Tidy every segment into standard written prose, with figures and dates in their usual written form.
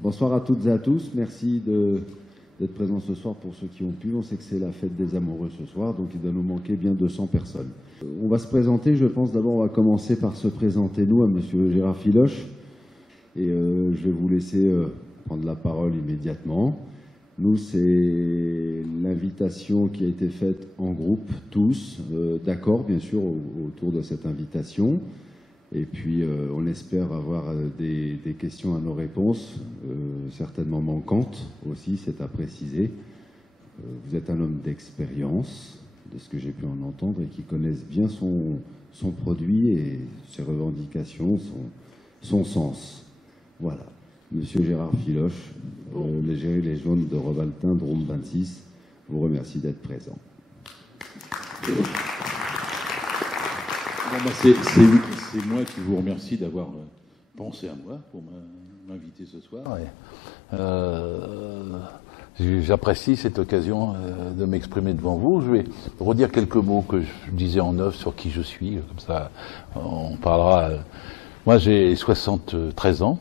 Bonsoir à toutes et à tous. Merci d'être présents ce soir pour ceux qui ont pu. On sait que c'est la fête des amoureux ce soir, donc il doit nous manquer bien 200 personnes. On va se présenter, je pense. D'abord, on va commencer par se présenter, nous, à Monsieur Gérard Filoche. Et je vais vous laisser prendre la parole immédiatement. Nous, c'est l'invitation qui a été faite en groupe, tous, d'accord, bien sûr, autour de cette invitation. Et puis, on espère avoir des questions à nos réponses, certainement manquantes aussi, c'est à préciser. Vous êtes un homme d'expérience, de ce que j'ai pu en entendre, et qui connaissent bien son produit et ses revendications, son sens. Voilà. Monsieur Gérard Filoche, les jaunes de Revaltin, Drôme 26, vous remercie d'être présent. Bon, c'est moi qui vous remercie d'avoir pensé à moi pour m'inviter ce soir. J'apprécie cette occasion de m'exprimer devant vous. Je vais redire quelques mots que je disais en off sur qui je suis, comme ça on parlera. Moi j'ai 73 ans,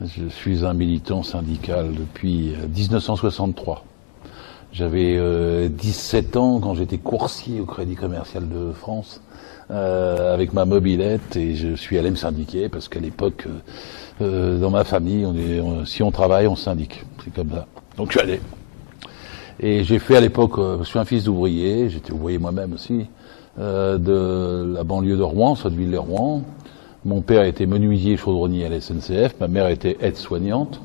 je suis un militant syndical depuis 1963. J'avais 17 ans quand j'étais coursier au Crédit Commercial de France. Avec ma mobilette, et je suis allé me syndiquer parce qu'à l'époque, dans ma famille, si on travaille, on syndique. C'est comme ça. Donc je suis allé. Et j'ai fait à l'époque, je suis un fils d'ouvrier, j'étais ouvrier moi-même aussi, de la banlieue de Rouen, Sotteville-les-Rouen. Mon père était menuisier chaudronnier à la SNCF, ma mère était aide-soignante.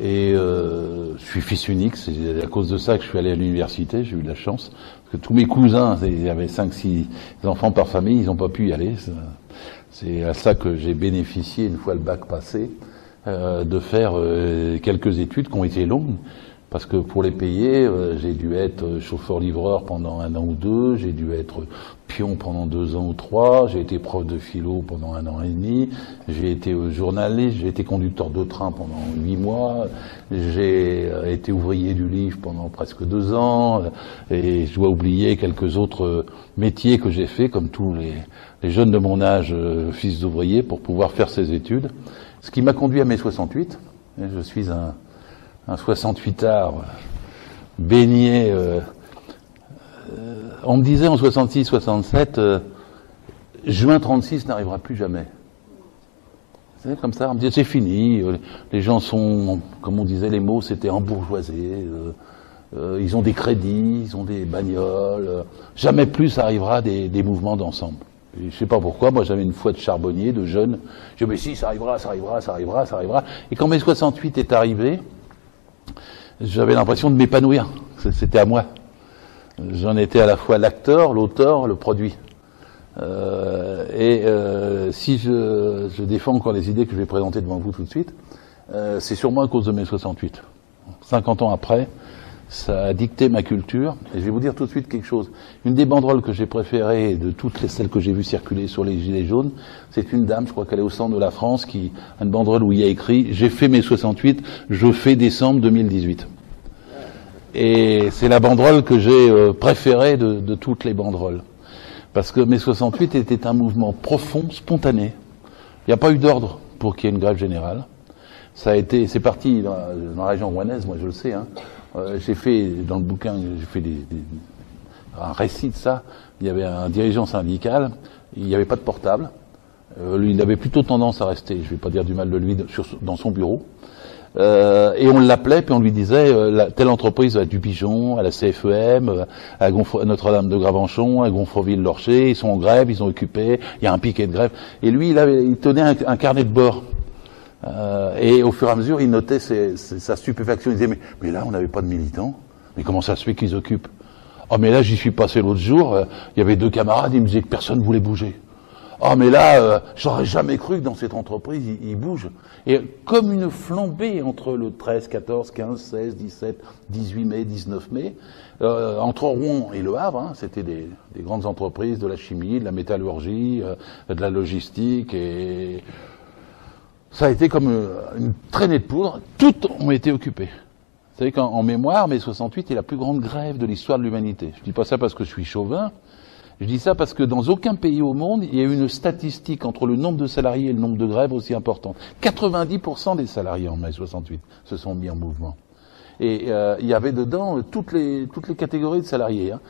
Et je suis fils unique, c'est à cause de ça que je suis allé à l'université, j'ai eu de la chance. Parce que tous mes cousins, il y avait 5-6 enfants par famille, ils n'ont pas pu y aller. C'est à ça que j'ai bénéficié, une fois le bac passé, de faire quelques études qui ont été longues. Parce que pour les payer, j'ai dû être chauffeur-livreur pendant 1 an ou 2, j'ai dû être pion pendant 2 ans ou 3, j'ai été prof de philo pendant 1 an et demi, j'ai été journaliste, j'ai été conducteur de train pendant 8 mois, j'ai été ouvrier du livre pendant presque 2 ans, et je dois oublier quelques autres métiers que j'ai fait, comme tous les jeunes de mon âge, fils d'ouvrier, pour pouvoir faire ces études. Ce qui m'a conduit à mai 68, je suis un 68ard baigné. On me disait en 66-67, juin 36 n'arrivera plus jamais. C'est comme ça, on me disait c'est fini, les gens sont, comme on disait, les mots c'était embourgeoisés, ils ont des crédits, ils ont des bagnoles, jamais plus ça arrivera des mouvements d'ensemble. Et je sais pas pourquoi, moi j'avais une foi de charbonnier, de jeune, je me disais mais si, ça arrivera, ça arrivera, ça arrivera, ça arrivera. Et quand mai 68 est arrivé, j'avais l'impression de m'épanouir, c'était à moi. J'en étais à la fois l'acteur, l'auteur, le produit. Si je défends encore les idées que je vais présenter devant vous tout de suite, c'est sûrement à cause de mai 68. 50 ans après, ça a dicté ma culture. Et je vais vous dire tout de suite quelque chose. Une des banderoles que j'ai préférées de toutes celles que j'ai vues circuler sur les gilets jaunes, c'est une dame, je crois qu'elle est au centre de la France, qui a une banderole où il y a écrit « J'ai fait mai 68, je fais décembre 2018 ». Et c'est la banderole que j'ai préférée de toutes les banderoles. Parce que mai 68 était un mouvement profond, spontané. Il n'y a pas eu d'ordre pour qu'il y ait une grève générale. C'est parti dans la région rouennaise, moi je le sais. J'ai fait, dans le bouquin, j'ai fait un récit de ça. Il y avait un dirigeant syndical, il n'y avait pas de portable. Lui, il avait plutôt tendance à rester, je ne vais pas dire du mal de lui, dans son bureau. Et on l'appelait, puis on lui disait telle entreprise à Dupigeon, à la CFEM, à Notre-Dame de Gravenchon, à Gonfreville-Lorcher, ils sont en grève, ils ont occupé, il y a un piquet de grève. Et lui, il tenait un carnet de bord. Et au fur et à mesure, il notait sa stupéfaction. Il disait mais là, on n'avait pas de militants. Mais comment ça se fait qu'ils occupent? Oh, mais là, j'y suis passé l'autre jour, il y avait 2 camarades, ils me disaient que personne ne voulait bouger. Oh, mais là, j'aurais jamais cru que dans cette entreprise, il bouge. Et comme une flambée entre le 13, 14, 15, 16, 17, 18 mai, 19 mai, entre Rouen et Le Havre, c'était des grandes entreprises de la chimie, de la métallurgie, de la logistique, et ça a été comme une traînée de poudre. Toutes ont été occupées. Vous savez qu'en mémoire, mai 68 est la plus grande grève de l'histoire de l'humanité. Je dis pas ça parce que je suis chauvin, Je dis ça parce que dans aucun pays au monde, il y a eu une statistique entre le nombre de salariés et le nombre de grèves aussi importante. 90% des salariés en mai 68 se sont mis en mouvement. Et il y avait dedans toutes les catégories de salariés. Hein.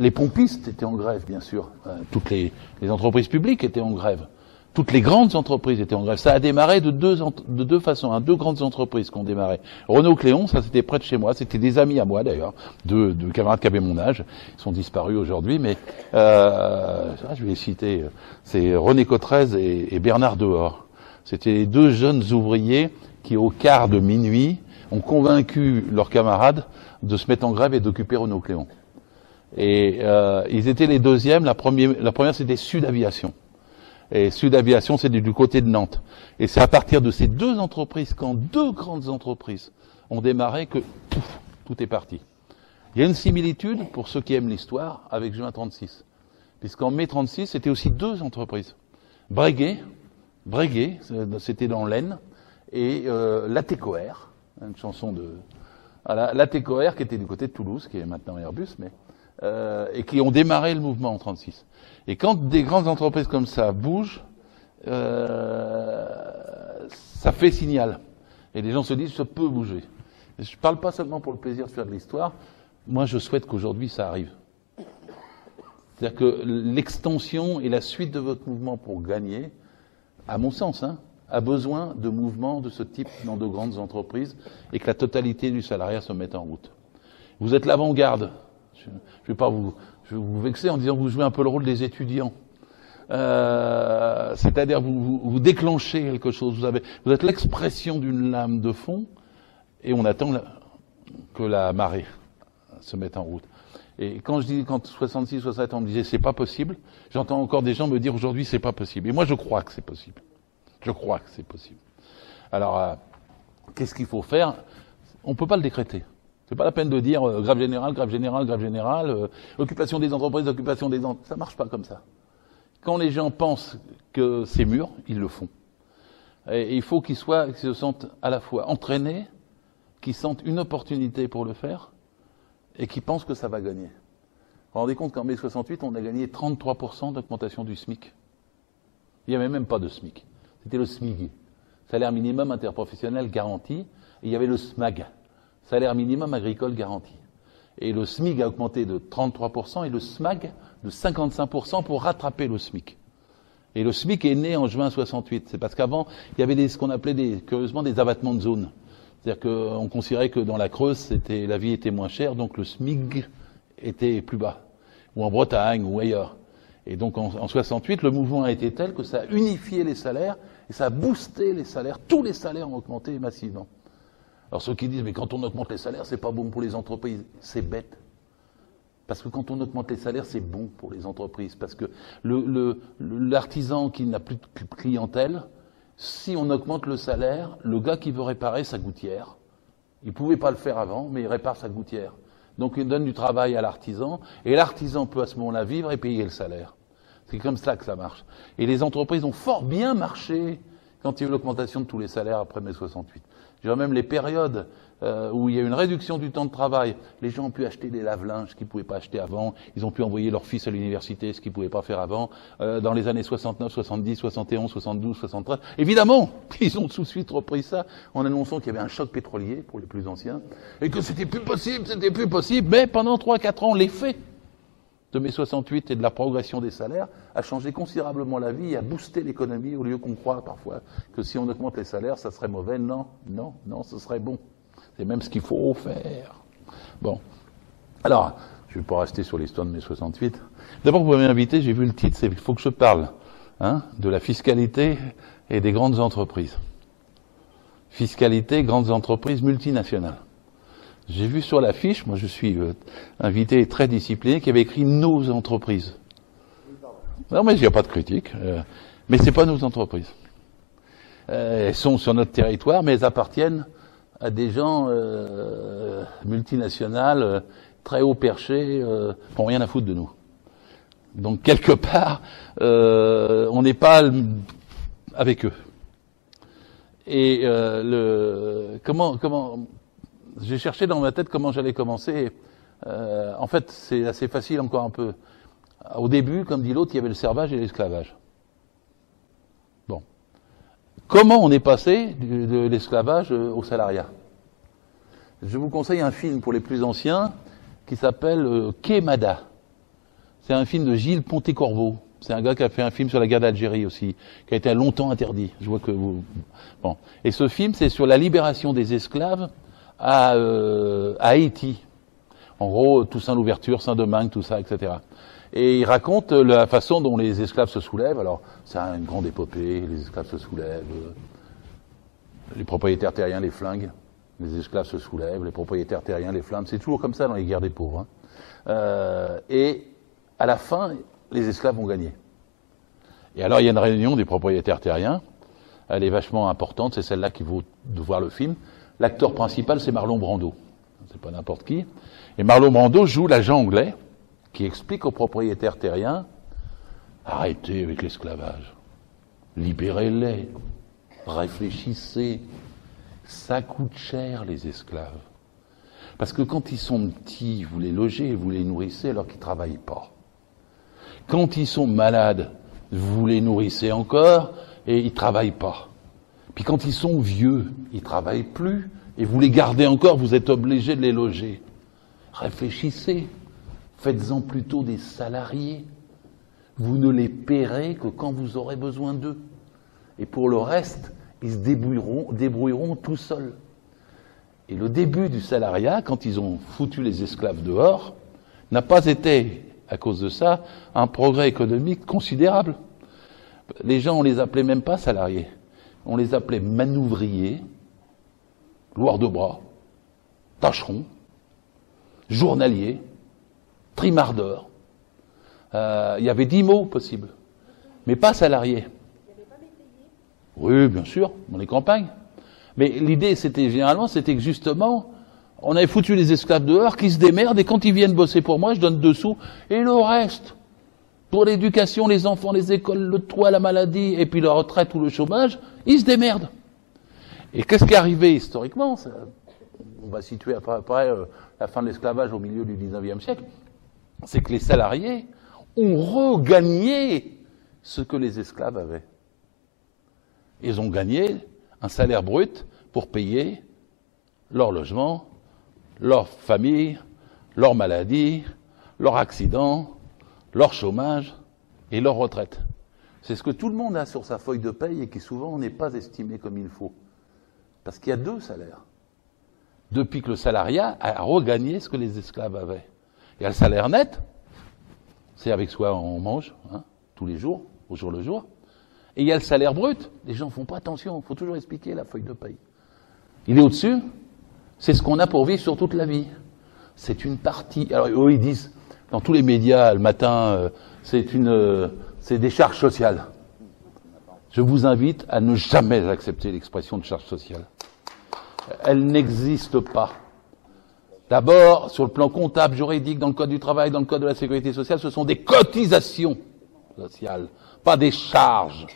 Les pompistes étaient en grève, bien sûr. Toutes les entreprises publiques étaient en grève. Toutes les grandes entreprises étaient en grève. Ça a démarré de deux façons. Hein. Deux grandes entreprises qui ont démarré. Renault-Cléon, ça c'était près de chez moi. C'était des amis à moi d'ailleurs, de camarades qui avaient mon âge. Ils sont disparus aujourd'hui, mais je vais les citer. C'est René Cotrez et Bernard Dehors. C'était les deux jeunes ouvriers qui, au quart de minuit, ont convaincu leurs camarades de se mettre en grève et d'occuper Renault-Cléon. Et ils étaient les deuxièmes. La première c'était Sud Aviation. Et Sud Aviation, c'est du côté de Nantes. Et c'est à partir de ces deux entreprises, quand deux grandes entreprises ont démarré, que tout est parti. Il y a une similitude, pour ceux qui aiment l'histoire, avec juin 36. Puisqu'en mai 36, c'était aussi deux entreprises. Breguet, c'était dans l'Aisne, et Latécoère, une chanson de... Voilà, Latécoère, qui était du côté de Toulouse, qui est maintenant Airbus, mais... et qui ont démarré le mouvement en 36. Et quand des grandes entreprises comme ça bougent, ça fait signal. Et les gens se disent, ça peut bouger. Et je ne parle pas seulement pour le plaisir de faire de l'histoire. Moi, je souhaite qu'aujourd'hui, ça arrive. C'est-à-dire que l'extension et la suite de votre mouvement pour gagner, à mon sens, a besoin de mouvements de ce type dans de grandes entreprises et que la totalité du salariat se mette en route. Vous êtes l'avant-garde. Je ne vais pas vous vexer en disant que vous jouez un peu le rôle des étudiants. C'est-à-dire vous déclenchez quelque chose. Vous êtes l'expression d'une lame de fond et on attend que la marée se mette en route. Et quand 66, 67 on me disait c'est pas possible, j'entends encore des gens me dire aujourd'hui c'est pas possible. Et moi je crois que c'est possible. Je crois que c'est possible. Alors, qu'est-ce qu'il faut faire? On ne peut pas le décréter. C'est pas la peine de dire grève générale, occupation des entreprises, ça marche pas comme ça. Quand les gens pensent que c'est mûr, ils le font. Et il faut qu'ils se sentent à la fois entraînés, qu'ils sentent une opportunité pour le faire, et qu'ils pensent que ça va gagner. Vous vous rendez compte qu'en mai 68, on a gagné 33% d'augmentation du SMIC. Il n'y avait même pas de SMIC. C'était le SMIG, salaire minimum interprofessionnel garanti, et il y avait le SMAG, salaire minimum agricole garanti. Et le SMIG a augmenté de 33% et le SMAG de 55% pour rattraper le SMIC. Et le SMIC est né en juin 68. C'est parce qu'avant, il y avait ce qu'on appelait curieusement des abattements de zone. C'est-à-dire qu'on considérait que dans la Creuse, la vie était moins chère, donc le SMIG était plus bas. Ou en Bretagne, ou ailleurs. Et donc en 68, le mouvement a été tel que ça a unifié les salaires et ça a boosté les salaires. Tous les salaires ont augmenté massivement. Alors ceux qui disent, mais quand on augmente les salaires, c'est pas bon pour les entreprises, c'est bête. Parce que quand on augmente les salaires, c'est bon pour les entreprises. Parce que l'artisan qui n'a plus de clientèle, si on augmente le salaire, le gars qui veut réparer sa gouttière, il ne pouvait pas le faire avant, mais il répare sa gouttière. Donc il donne du travail à l'artisan, et l'artisan peut à ce moment-là vivre et payer le salaire. C'est comme ça que ça marche. Et les entreprises ont fort bien marché quand il y a eu l'augmentation de tous les salaires après mai 68. Je dirais même les périodes où il y a eu une réduction du temps de travail. Les gens ont pu acheter des lave-linges qu'ils ne pouvaient pas acheter avant. Ils ont pu envoyer leurs fils à l'université, ce qu'ils ne pouvaient pas faire avant. Dans les années 69, 70, 71, 72, 73. Évidemment, ils ont tout de suite repris ça en annonçant qu'il y avait un choc pétrolier pour les plus anciens et que c'était plus possible. Mais pendant 3-4 ans, l'effet de mai 68 et de la progression des salaires a changé considérablement la vie et a boosté l'économie au lieu qu'on croit parfois que si on augmente les salaires, ça serait mauvais. Non, ce serait bon. C'est même ce qu'il faut faire. Bon. Alors, je ne vais pas rester sur l'histoire de mai 68. D'abord, vous m'avez invité, j'ai vu le titre, c'est « Il faut que je parle de la fiscalité et des grandes entreprises ». Fiscalité, grandes entreprises multinationales. J'ai vu sur l'affiche, moi je suis invité très discipliné, qui avait écrit « nos entreprises ». Non mais il n'y a pas de critique, mais ce n'est pas nos entreprises. Elles sont sur notre territoire, mais elles appartiennent à des gens multinationales, très haut perchés, qui n'ont rien à foutre de nous. Donc quelque part, on n'est pas avec eux. Et comment j'ai cherché dans ma tête comment j'allais commencer. En fait, c'est assez facile encore un peu. Au début, comme dit l'autre, il y avait le servage et l'esclavage. Bon. Comment on est passé de l'esclavage au salariat? Je vous conseille un film pour les plus anciens qui s'appelle Quémada. C'est un film de Gilles Pontécorvo. C'est un gars qui a fait un film sur la guerre d'Algérie aussi, qui a été longtemps interdit. Je vois que vous... Bon. Et ce film, c'est sur la libération des esclaves à Haïti. En gros, Toussaint l'Ouverture, Saint-Domingue, tout ça, etc. Et il raconte la façon dont les esclaves se soulèvent. Alors, c'est une grande épopée, les esclaves se soulèvent, les propriétaires terriens les flinguent, les esclaves se soulèvent, les propriétaires terriens les flinguent. C'est toujours comme ça dans les guerres des pauvres. Et à la fin, les esclaves vont gagner. Et alors, il y a une réunion des propriétaires terriens. Elle est vachement importante, c'est celle-là qui vaut de voir le film. L'acteur principal, c'est Marlon Brando. C'est pas n'importe qui. Et Marlon Brando joue l'agent anglais qui explique aux propriétaires terriens, arrêtez avec l'esclavage, libérez-les, réfléchissez, ça coûte cher les esclaves. Parce que quand ils sont petits, vous les logez, vous les nourrissez alors qu'ils ne travaillent pas. Quand ils sont malades, vous les nourrissez encore et ils ne travaillent pas. Puis quand ils sont vieux, ils ne travaillent plus et vous les gardez encore, vous êtes obligé de les loger. Réfléchissez. Faites-en plutôt des salariés. Vous ne les paierez que quand vous aurez besoin d'eux. Et pour le reste, ils se débrouilleront tout seuls. Et le début du salariat, quand ils ont foutu les esclaves dehors, n'a pas été, à cause de ça, un progrès économique considérable. Les gens, on les appelait même pas salariés. On les appelait manouvriers, loueurs de bras, tâcherons, journaliers, trimardeurs. Il y avait 10 mots possibles, mais pas salariés. Il n'y avait pas métayers ? Oui, bien sûr, dans les campagnes. Mais l'idée, généralement, c'était que justement, on avait foutu les esclaves dehors, qui se démerdent, et quand ils viennent bosser pour moi, je donne 2 sous, et le reste, pour l'éducation, les enfants, les écoles, le toit, la maladie, et puis la retraite ou le chômage, ils se démerdent. Et qu'est-ce qui est arrivé historiquement ? On va situer après la fin de l'esclavage au milieu du 19e siècle. C'est que les salariés ont regagné ce que les esclaves avaient. Ils ont gagné un salaire brut pour payer leur logement, leur famille, leur maladie, leur accident, leur chômage et leur retraite. C'est ce que tout le monde a sur sa feuille de paye et qui souvent n'est pas estimé comme il faut. Parce qu'il y a 2 salaires. Depuis que le salariat a regagné ce que les esclaves avaient. Il y a le salaire net, c'est avec quoi on mange, tous les jours, au jour le jour. Et il y a le salaire brut. Les gens ne font pas attention, il faut toujours expliquer la feuille de paye. Il est au-dessus, c'est ce qu'on a pour vivre sur toute la vie. C'est une partie. Alors eux, ils disent, dans tous les médias, le matin, c'est des charges sociales. Je vous invite à ne jamais accepter l'expression de charge sociale. Elle n'existe pas. D'abord, sur le plan comptable, juridique, dans le code du travail, dans le code de la sécurité sociale, ce sont des cotisations sociales, pas des charges.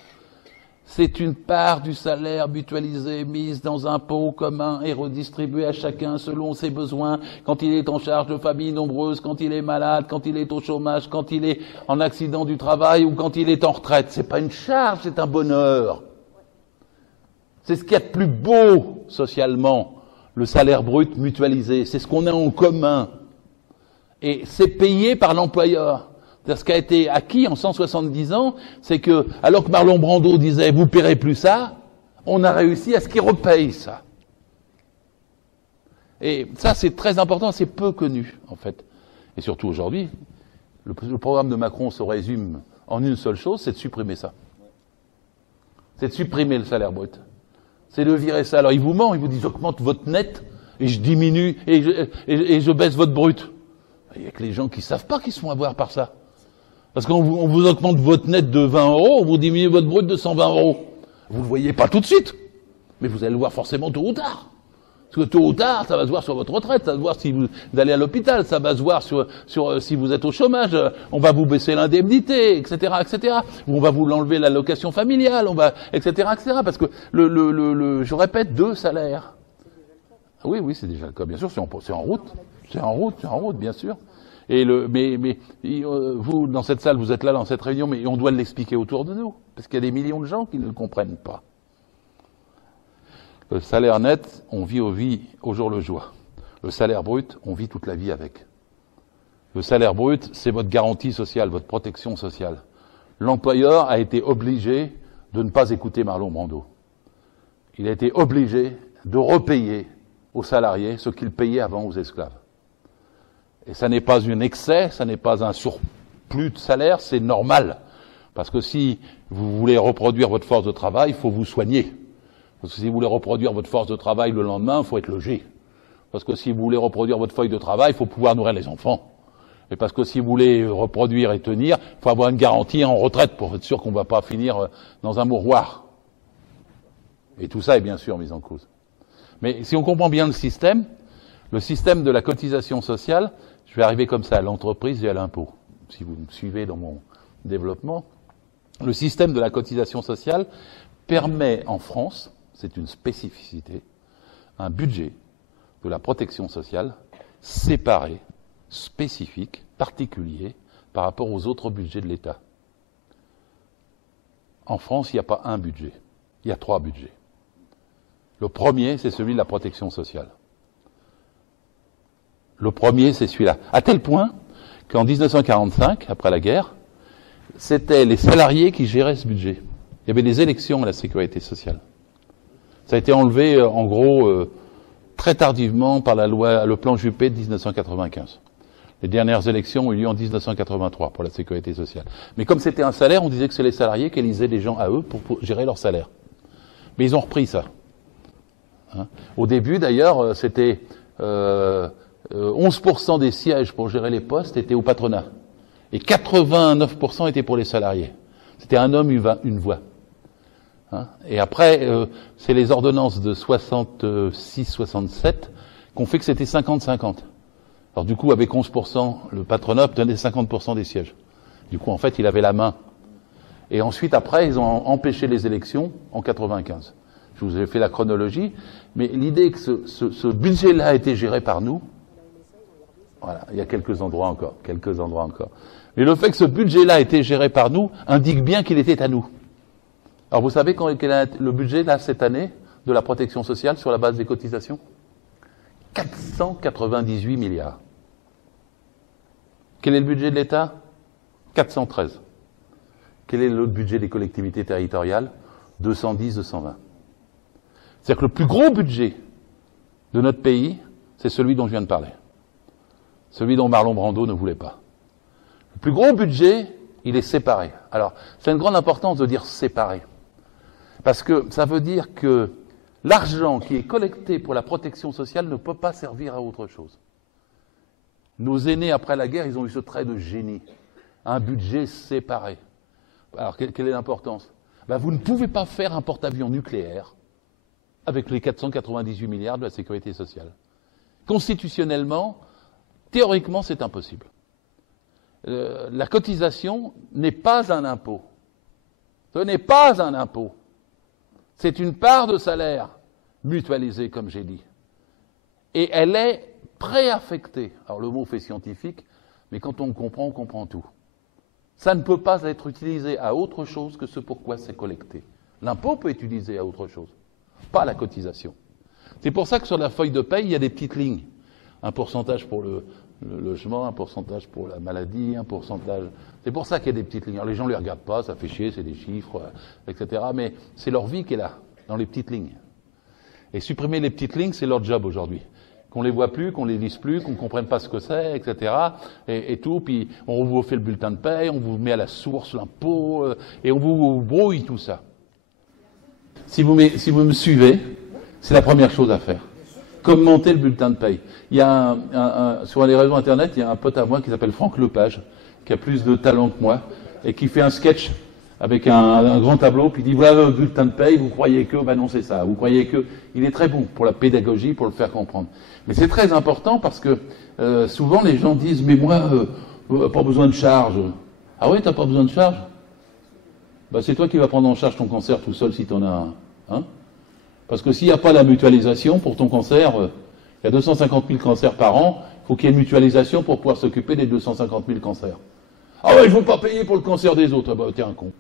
C'est une part du salaire mutualisée, mise dans un pot commun et redistribuée à chacun selon ses besoins, quand il est en charge de familles nombreuses, quand il est malade, quand il est au chômage, quand il est en accident du travail ou quand il est en retraite. C'est pas une charge, c'est un bonheur. C'est ce qu'il y a de plus beau socialement, le salaire brut mutualisé. C'est ce qu'on a en commun. Et c'est payé par l'employeur. C'est-à-dire ce qui a été acquis en 170 ans, c'est que, alors que Marlon Brando disait « vous paierez plus ça », on a réussi à ce qu'il repaye ça. Et ça, c'est très important, c'est peu connu, en fait. Et surtout aujourd'hui, le programme de Macron se résume en une seule chose, c'est de supprimer ça. C'est de supprimer le salaire brut. C'est de virer ça. Alors, ils vous mentent, ils vous disent « j'augmente votre net, et je diminue, et je baisse votre brut ». Il y a que les gens qui ne savent pas qu'ils se font avoir par ça. Parce qu'on vous augmente votre net de 20 €, on vous diminue votre brut de 120 €. Vous ne le voyez pas tout de suite, mais vous allez le voir forcément tôt ou tard. Parce que tôt ou tard, ça va se voir sur votre retraite, ça va se voir si vous allez à l'hôpital, ça va se voir sur si vous êtes au chômage, on va vous baisser l'indemnité, etc., etc. Ou on va vous l'enlever l'allocation familiale, etc., etc. Parce que je répète, 2 salaires. Oui, c'est déjà le cas. Bien sûr, c'est en route. C'est en route, bien sûr. Et vous, dans cette salle, vous êtes là dans cette réunion, mais on doit l'expliquer autour de nous, parce qu'il y a des millions de gens qui ne le comprennent pas. Le salaire net, on vit au jour le jour. Le salaire brut, on vit toute la vie avec. Le salaire brut, c'est votre garantie sociale, votre protection sociale. L'employeur a été obligé de ne pas écouter Marlon Brando. Il a été obligé de repayer aux salariés ce qu'il payait avant aux esclaves. Et ça n'est pas un excès, ça n'est pas un surplus de salaire, c'est normal. Parce que si vous voulez reproduire votre force de travail, il faut vous soigner. Parce que si vous voulez reproduire votre force de travail le lendemain, il faut être logé. Parce que si vous voulez reproduire votre feuille de travail, il faut pouvoir nourrir les enfants. Et parce que si vous voulez reproduire et tenir, il faut avoir une garantie en retraite pour être sûr qu'on ne va pas finir dans un mouroir. Et tout ça est bien sûr mis en cause. Mais si on comprend bien le système de la cotisation sociale, je vais arriver comme ça à l'entreprise et à l'impôt. Si vous me suivez dans mon développement, le système de la cotisation sociale permet en France, c'est une spécificité, un budget de la protection sociale séparé, spécifique, particulier, par rapport aux autres budgets de l'État. En France, il n'y a pas un budget, il y a 3 budgets. Le premier, c'est celui de la protection sociale. Le premier, c'est celui-là. À tel point qu'en 1945, après la guerre, c'était les salariés qui géraient ce budget. Il y avait des élections à la sécurité sociale. Ça a été enlevé, en gros, très tardivement par la loi, le plan Juppé de 1995. Les dernières élections ont eu lieu en 1983 pour la sécurité sociale. Mais comme c'était un salaire, on disait que c'est les salariés qui élisaient des gens à eux pour gérer leur salaire. Mais ils ont repris ça. Hein. Au début, d'ailleurs, c'était 11% des sièges pour gérer les postes étaient au patronat. Et 89% étaient pour les salariés. C'était un homme, une voix. Hein. Et après, c'est les ordonnances de 66-67 qu'on fait que c'était 50-50. Alors du coup, avec 11%, le patronat obtenait 50% des sièges. Du coup, en fait, il avait la main. Et ensuite, après, ils ont empêché les élections en 95. Je vous ai fait la chronologie, mais l'idée que ce budget-là a été géré par nous, voilà, il y a quelques endroits encore. Mais le fait que ce budget-là a été géré par nous indique bien qu'il était à nous. Alors vous savez quel est le budget, là, cette année, de la protection sociale sur la base des cotisations ? 498 milliards. Quel est le budget de l'État ? 413. Quel est le budget des collectivités territoriales ? 210, 220. C'est-à-dire que le plus gros budget de notre pays, c'est celui dont je viens de parler. Celui dont Marlon Brando ne voulait pas. Le plus gros budget, il est séparé. Alors, c'est une grande importance de dire séparé. Parce que ça veut dire que l'argent qui est collecté pour la protection sociale ne peut pas servir à autre chose. Nos aînés, après la guerre, ils ont eu ce trait de génie. Un budget séparé. Alors, quelle est l'importance ? Ben, vous ne pouvez pas faire un porte-avions nucléaire avec les 498 milliards de la sécurité sociale. Constitutionnellement, théoriquement, c'est impossible. La cotisation n'est pas un impôt. Ce n'est pas un impôt. C'est une part de salaire mutualisée, comme j'ai dit. Et elle est préaffectée. Alors le mot fait scientifique, mais quand on comprend tout. Ça ne peut pas être utilisé à autre chose que ce pourquoi c'est collecté. L'impôt peut être utilisé à autre chose, pas la cotisation. C'est pour ça que sur la feuille de paye, il y a des petites lignes. Un pourcentage pour le logement, un pourcentage pour la maladie, un pourcentage... C'est pour ça qu'il y a des petites lignes. Alors les gens ne les regardent pas, ça fait chier, c'est des chiffres, etc. Mais c'est leur vie qui est là, dans les petites lignes. Et supprimer les petites lignes, c'est leur job aujourd'hui. Qu'on les voit plus, qu'on les lise plus, qu'on ne comprenne pas ce que c'est, etc. Et tout. Puis on vous fait le bulletin de paye, on vous met à la source l'impôt, et on vous brouille tout ça. Si vous me suivez, c'est la première chose à faire. Commenter le bulletin de paye. Il y a sur les réseaux internet, il y a un pote à moi qui s'appelle Franck Lepage, qui a plus de talent que moi, et qui fait un sketch avec un grand tableau, puis il dit voilà le bulletin de paye, vous croyez que, ben non c'est ça, vous croyez que, il est très bon pour la pédagogie, pour le faire comprendre. Mais c'est très important parce que souvent les gens disent mais moi, pas besoin de charge. Ah oui, t'as pas besoin de charge ? Ben c'est toi qui vas prendre en charge ton cancer tout seul si t'en as un. Hein ? Parce que s'il n'y a pas la mutualisation pour ton cancer, il y a 250 000 cancers par an, faut qu'il y ait une mutualisation pour pouvoir s'occuper des 250 000 cancers. Ah ouais, je veux pas payer pour le cancer des autres. Ah bah, t'es un con.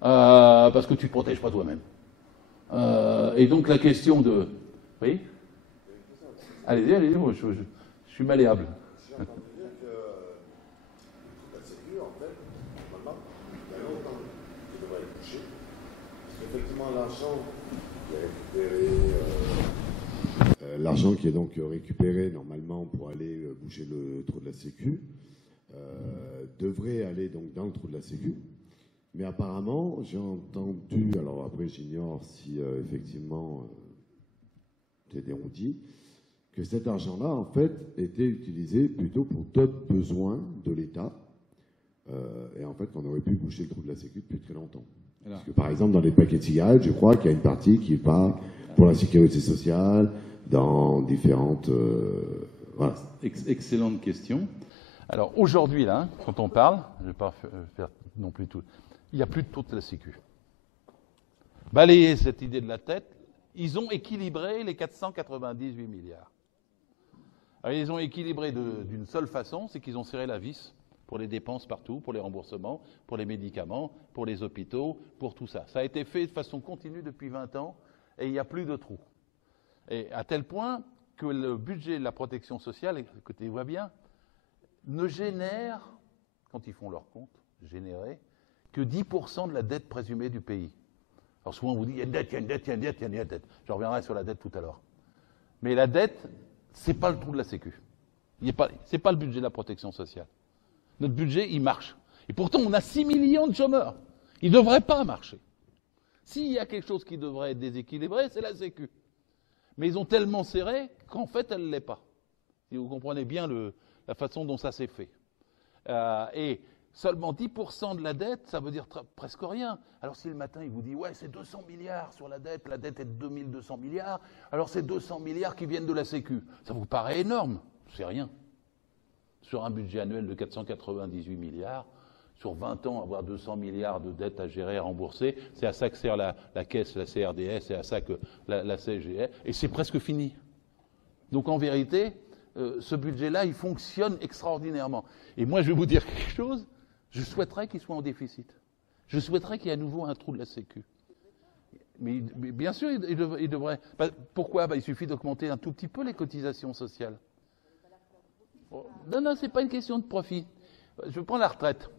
Parce que tu te protèges pas toi-même. Et donc la question de... Oui? Allez-y, allez-y, moi je suis malléable. Je suis en train de dire que la Sécu, en fait, normalement, il y a longtemps qu'il devrait être touché. Parce qu'effectivement, l'argent qui est donc récupéré normalement pour aller boucher le trou de la Sécu devrait aller donc dans le trou de la Sécu. Mais apparemment, j'ai entendu, alors après j'ignore si effectivement c'est des on-dit, que cet argent-là, en fait, était utilisé plutôt pour d'autres besoins de l'État. Et en fait, on aurait pu boucher le trou de la Sécu depuis très longtemps. Alors, parce que par exemple, dans les paquets de cigarettes, je crois qu'il y a une partie qui va pour la sécurité sociale, dans différentes... voilà. Excellente question. Alors aujourd'hui, là, quand on parle, je ne vais pas faire non plus tout, il n'y a plus de taux de la Sécu. Balayez cette idée de la tête, ils ont équilibré les 498 milliards. Alors, ils ont équilibré d'une seule façon, c'est qu'ils ont serré la vis pour les dépenses partout, pour les remboursements, pour les médicaments, pour les hôpitaux, pour tout ça. Ça a été fait de façon continue depuis 20 ans et il n'y a plus de trous. Et à tel point que le budget de la protection sociale, écoutez-moi bien, ne génère, quand ils font leur compte, générer que 10% de la dette présumée du pays. Alors souvent on vous dit, il y a une dette, il y a une dette, il y a une dette, il y a une dette. Je reviendrai sur la dette tout à l'heure. Mais la dette, c'est pas le trou de la Sécu. C'est pas le budget de la protection sociale. Notre budget, il marche. Et pourtant, on a 6 millions de chômeurs. Il ne devrait pas marcher. S'il y a quelque chose qui devrait être déséquilibré, c'est la Sécu. Mais ils ont tellement serré qu'en fait, elle ne l'est pas. Si vous comprenez bien la façon dont ça s'est fait. Et seulement 10% de la dette, ça veut dire presque rien. Alors si le matin, il vous dit, ouais, c'est 200 milliards sur la dette est de 2200 milliards, alors c'est 200 milliards qui viennent de la Sécu. Ça vous paraît énorme? C'est rien. Sur un budget annuel de 498 milliards, sur 20 ans, avoir 200 milliards de dettes à gérer, à rembourser, c'est à ça que sert la caisse, la CRDS, c'est à ça que la CGR, et c'est presque fini. Donc en vérité, ce budget-là, il fonctionne extraordinairement. Et moi, je vais vous dire quelque chose, je souhaiterais qu'il soit en déficit. Je souhaiterais qu'il y ait à nouveau un trou de la Sécu. Mais bien sûr, il devrait. Pourquoi? Il suffit d'augmenter un tout petit peu les cotisations sociales. Non, c'est pas une question de profit. Je prends la retraite.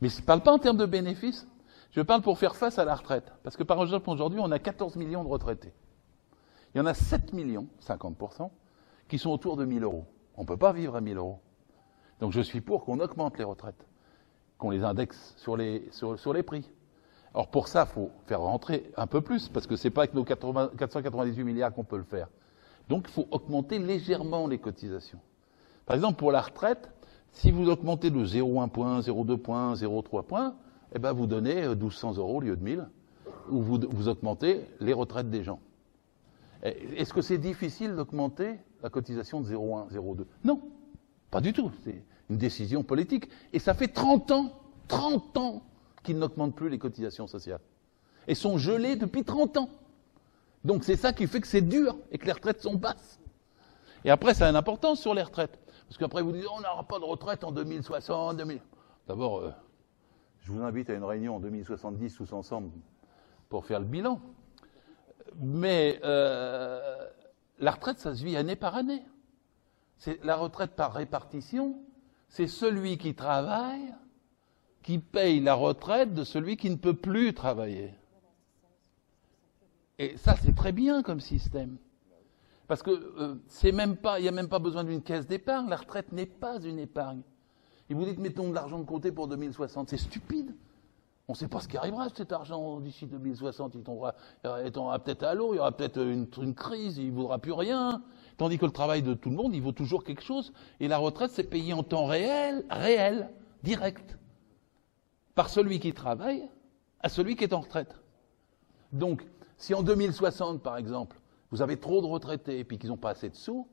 Mais je ne parle pas en termes de bénéfices. Je parle pour faire face à la retraite. Parce que par exemple, aujourd'hui, on a 14 millions de retraités. Il y en a 7 millions, 50%, qui sont autour de 1 000 euros. On ne peut pas vivre à 1 000 euros. Donc je suis pour qu'on augmente les retraites, qu'on les indexe sur les prix. Alors pour ça, il faut faire rentrer un peu plus, parce que ce n'est pas avec nos 498 milliards qu'on peut le faire. Donc il faut augmenter légèrement les cotisations. Par exemple, pour la retraite, si vous augmentez de 0,1 point, 0,2 points, 0,3 points, eh ben vous donnez 1 200 euros au lieu de 1 000, ou vous augmentez les retraites des gens. Est-ce que c'est difficile d'augmenter la cotisation de 0,1, 0,2? Non, pas du tout. C'est une décision politique. Et ça fait 30 ans qu'ils n'augmentent plus les cotisations sociales. Elles sont gelées depuis 30 ans. Donc c'est ça qui fait que c'est dur et que les retraites sont basses. Et après, ça a une importance sur les retraites. Parce qu'après, vous dites, on n'aura pas de retraite en 2060, 2000. D'abord, je vous invite à une réunion en 2070 tous ensemble pour faire le bilan. Mais la retraite, ça se vit année par année. C'est la retraite par répartition. C'est celui qui travaille qui paye la retraite de celui qui ne peut plus travailler. Et ça, c'est très bien comme système. Parce que il n'y a même pas besoin d'une caisse d'épargne. La retraite n'est pas une épargne. Et vous dites, mettons de l'argent de côté pour 2060. C'est stupide. On ne sait pas ce qui arrivera, cet argent, d'ici 2060. Il tombera peut-être à l'eau, il y aura peut-être une crise, il ne vaudra plus rien. Tandis que le travail de tout le monde, il vaut toujours quelque chose. Et la retraite, c'est payé en temps réel, direct. Par celui qui travaille à celui qui est en retraite. Donc, si en 2060, par exemple, vous avez trop de retraités et puis qu'ils n'ont pas assez de sous,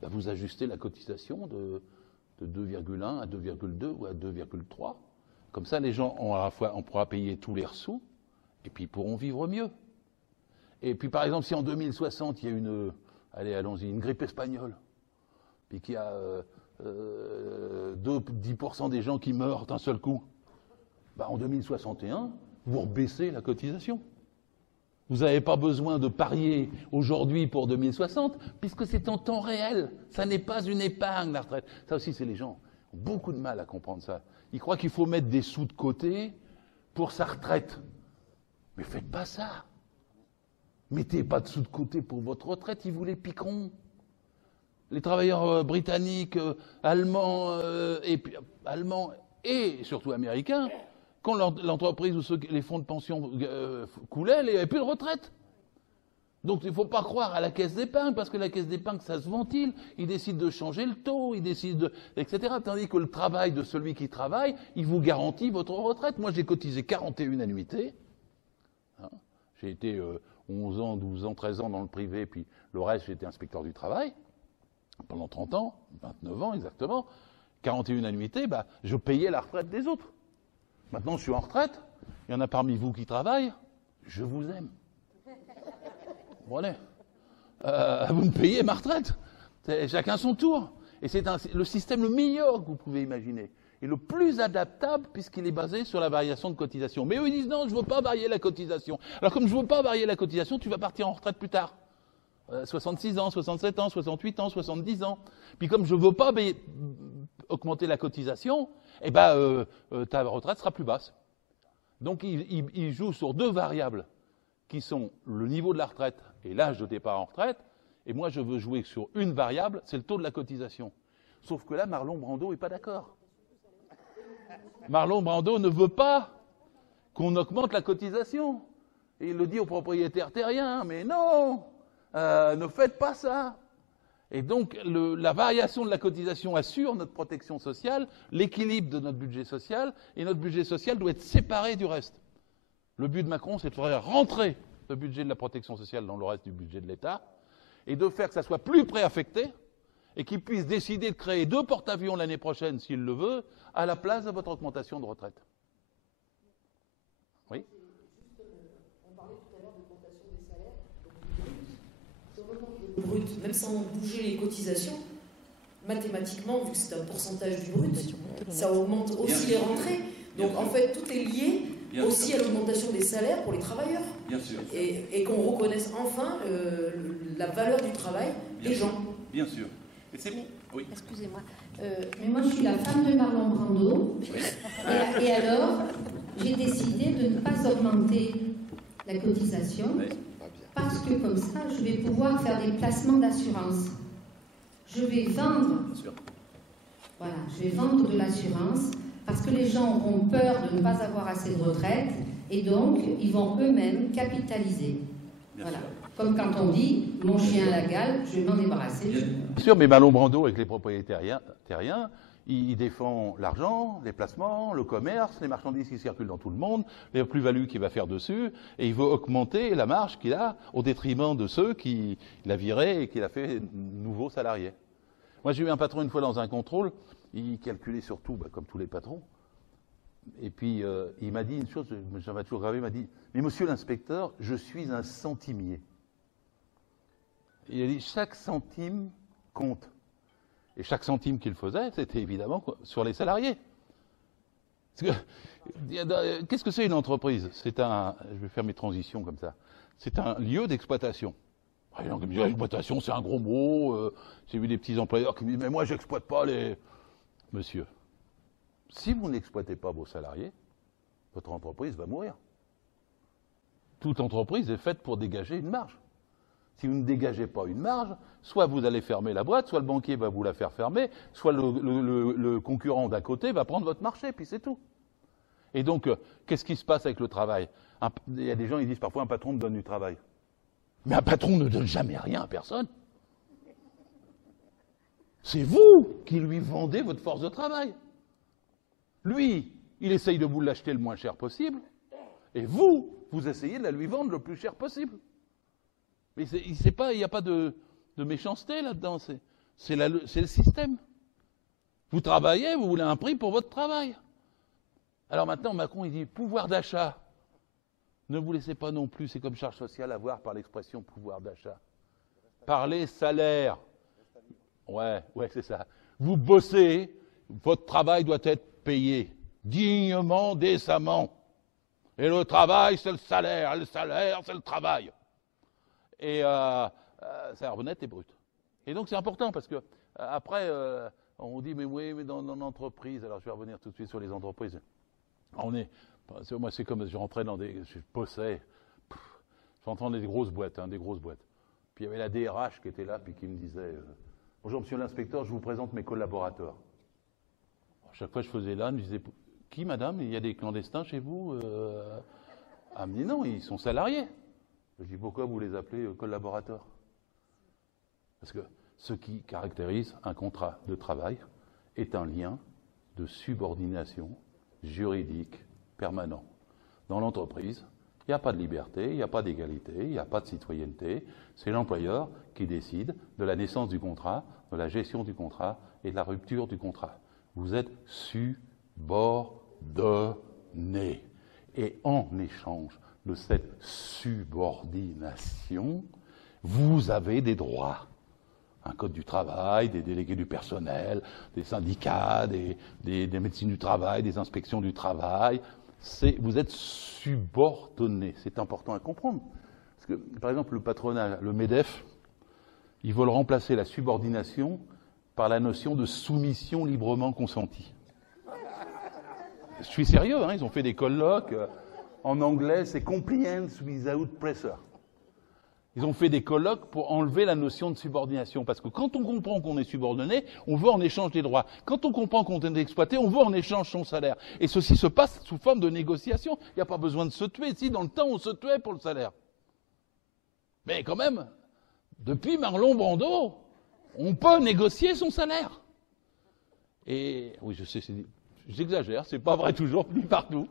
ben vous ajustez la cotisation de 2,1 à 2,2 ou à 2,3. Comme ça, les gens, on pourra payer tous les sous et puis ils pourront vivre mieux. Et puis, par exemple, si en 2060, il y a allez, allons-y, une grippe espagnole, puis qu'il y a 10% des gens qui meurent d'un seul coup, bah, en 2061, vous rebaissez la cotisation. Vous n'avez pas besoin de parier aujourd'hui pour 2060, puisque c'est en temps réel. Ça n'est pas une épargne, la retraite. Ça aussi, c'est les gens ont beaucoup de mal à comprendre ça. Ils croient qu'il faut mettre des sous de côté pour sa retraite. Mais faites pas ça. Mettez pas de sous de côté pour votre retraite, ils vous les piqueront. Les travailleurs britanniques, allemands et surtout américains, quand l'entreprise ou les fonds de pension coulaient, il n'y avait plus de retraite. Donc il ne faut pas croire à la caisse d'épargne, parce que la caisse d'épargne, ça se ventile, ils décident de changer le taux, ils décident etc. Tandis que le travail de celui qui travaille, il vous garantit votre retraite. Moi, j'ai cotisé 41 annuités. Hein, j'ai été 11 ans, 12 ans, 13 ans dans le privé, puis le reste, j'ai été inspecteur du travail. Pendant 30 ans, 29 ans exactement, 41 annuités, bah, je payais la retraite des autres. Maintenant, je suis en retraite, il y en a parmi vous qui travaillent, je vous aime. Bon, allez, vous me payez ma retraite. C'est chacun son tour. Et c'est le système le meilleur que vous pouvez imaginer. Et le plus adaptable, puisqu'il est basé sur la variation de cotisation. Mais eux, ils disent non, je ne veux pas varier la cotisation. Alors, comme je ne veux pas varier la cotisation, tu vas partir en retraite plus tard. 66 ans, 67 ans, 68 ans, 70 ans. Puis comme je ne veux pas augmenter la cotisation, eh ben, ta retraite sera plus basse. Donc il joue sur deux variables qui sont le niveau de la retraite et l'âge de départ en retraite. Et moi, je veux jouer sur une variable, c'est le taux de la cotisation. Sauf que là, Marlon Brando n'est pas d'accord. Marlon Brando ne veut pas qu'on augmente la cotisation. Et il le dit aux propriétaires terriens, mais non, ne faites pas ça. Et donc, la variation de la cotisation assure notre protection sociale, l'équilibre de notre budget social, et notre budget social doit être séparé du reste. Le but de Macron, c'est de faire rentrer le budget de la protection sociale dans le reste du budget de l'État, et de faire que ça soit plus préaffecté, et qu'il puisse décider de créer 2 porte-avions l'année prochaine, s'il le veut, à la place de votre augmentation de retraite. Oui ? On parlait tout à l'heure d'augmentation des salaires. Le brut, même sans bouger les cotisations, mathématiquement, vu que c'est un pourcentage du brut, ça augmente aussi les rentrées. Donc en fait, tout est lié aussi à l'augmentation des salaires pour les travailleurs. Bien sûr. Et qu'on reconnaisse enfin la valeur du travail des gens. Bien sûr. Et c'est bon. Oui. Excusez-moi. Mais moi, je suis la femme de Marlon Brando. Et alors, j'ai décidé de ne pas augmenter la cotisation. Parce que comme ça, je vais pouvoir faire des placements d'assurance. Je vais vendre. Voilà, je vais vendre de l'assurance parce que les gens auront peur de ne pas avoir assez de retraite et donc ils vont eux-mêmes capitaliser. Voilà. Comme quand on dit mon chien à la gale, je vais m'en débarrasser. Bien sûr, mais Marlon Brando, avec les propriétaires terriens, il défend l'argent, les placements, le commerce, les marchandises qui circulent dans tout le monde, les plus-values qu'il va faire dessus, et il veut augmenter la marge qu'il a au détriment de ceux qu'il a virés et qu'il a fait nouveaux salariés. Moi, j'ai eu un patron une fois dans un contrôle, il calculait surtout, comme tous les patrons, et puis il m'a dit une chose, ça m'a toujours gravé, il m'a dit « Mais monsieur l'inspecteur, je suis un centimier. » Il a dit « Chaque centime compte. » Et chaque centime qu'il faisait, c'était évidemment sur les salariés. Qu'est-ce que c'est une entreprise ? Je vais faire mes transitions comme ça. C'est un lieu d'exploitation. L'exploitation, c'est un gros mot. J'ai vu des petits employeurs qui me disent « Mais moi, j'exploite pas les... » Monsieur, si vous n'exploitez pas vos salariés, votre entreprise va mourir. Toute entreprise est faite pour dégager une marge. Si vous ne dégagez pas une marge, soit vous allez fermer la boîte, soit le banquier va vous la faire fermer, soit le concurrent d'à côté va prendre votre marché, puis c'est tout. Et donc, qu'est-ce qui se passe avec le travail ? Il y a des gens qui disent parfois un patron me donne du travail. Mais un patron ne donne jamais rien à personne. C'est vous qui lui vendez votre force de travail. Lui, il essaye de vous l'acheter le moins cher possible, et vous essayez de la lui vendre le plus cher possible. Mais il n'y a pas de méchanceté là-dedans, c'est le système. Vous travaillez, vous voulez un prix pour votre travail. Alors maintenant, Macron, il dit pouvoir d'achat. Ne vous laissez pas non plus, c'est comme charge sociale à voir par l'expression pouvoir d'achat. Parler salaire. Ouais, c'est ça. Vous bossez, votre travail doit être payé dignement, décemment. Et le travail, c'est le salaire c'est le travail. Et salaire net et brut. Et donc c'est important parce que après, on dit mais oui, mais dans l'entreprise, alors je vais revenir tout de suite sur les entreprises. Moi c'est comme je rentrais je bossais, j'entendais des grosses boîtes. Puis il y avait la DRH qui était là, puis qui me disait bonjour monsieur l'inspecteur, je vous présente mes collaborateurs. À chaque fois je faisais là, je me disais qui madame, il y a des clandestins chez vous Elle me dit non, ils sont salariés. Je dis pourquoi vous les appelez collaborateurs? Parce que ce qui caractérise un contrat de travail est un lien de subordination juridique permanent. Dans l'entreprise, il n'y a pas de liberté, il n'y a pas d'égalité, il n'y a pas de citoyenneté. C'est l'employeur qui décide de la naissance du contrat, de la gestion du contrat et de la rupture du contrat. Vous êtes subordonné. Et en échange de cette subordination, vous avez des droits. Un code du travail, des délégués du personnel, des syndicats, des médecines du travail, des inspections du travail. Vous êtes subordonné. C'est important à comprendre. Parce que, par exemple, le patronat, le MEDEF, ils veulent remplacer la subordination par la notion de soumission librement consentie. Je suis sérieux, hein, ils ont fait des colloques. En anglais, c'est compliance without pressure. Ils ont fait des colloques pour enlever la notion de subordination. Parce que quand on comprend qu'on est subordonné, on veut en échange des droits. Quand on comprend qu'on est exploité, on veut en échange son salaire. Et ceci se passe sous forme de négociation. Il n'y a pas besoin de se tuer. Si, dans le temps, on se tuait pour le salaire. Mais quand même, depuis Marlon Brando, on peut négocier son salaire. Et oui, je sais, j'exagère, c'est pas vrai toujours, ni partout.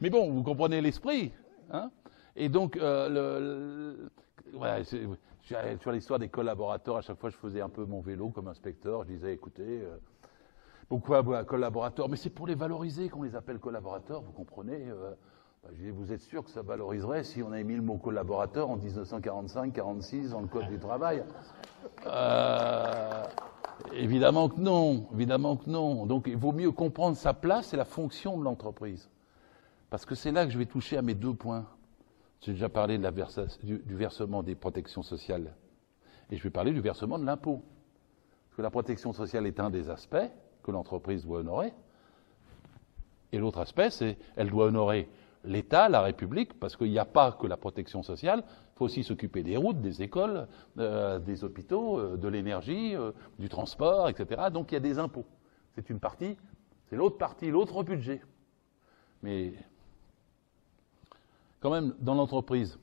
Mais bon, vous comprenez l'esprit. Hein. Et donc, voilà, sur l'histoire des collaborateurs, à chaque fois, je faisais un peu mon vélo comme inspecteur. Je disais, écoutez, pourquoi collaborateurs? Mais c'est pour les valoriser qu'on les appelle collaborateurs, vous comprenez. Je disais, vous êtes sûr que ça valoriserait si on avait mis le mot collaborateur en 1945-46 dans le Code du travail? Évidemment que non, évidemment que non. Donc, il vaut mieux comprendre sa place et la fonction de l'entreprise. Parce que c'est là que je vais toucher à mes deux points. J'ai déjà parlé de du versement des protections sociales. Et je vais parler du versement de l'impôt. Parce que la protection sociale est un des aspects que l'entreprise doit honorer. Et l'autre aspect, c'est qu'elle doit honorer l'État, la République, parce qu'il n'y a pas que la protection sociale, il faut aussi s'occuper des routes, des écoles, des hôpitaux, de l'énergie, du transport, etc. Donc il y a des impôts. C'est une partie, c'est l'autre partie, l'autre budget. Mais quand même, dans l'entreprise,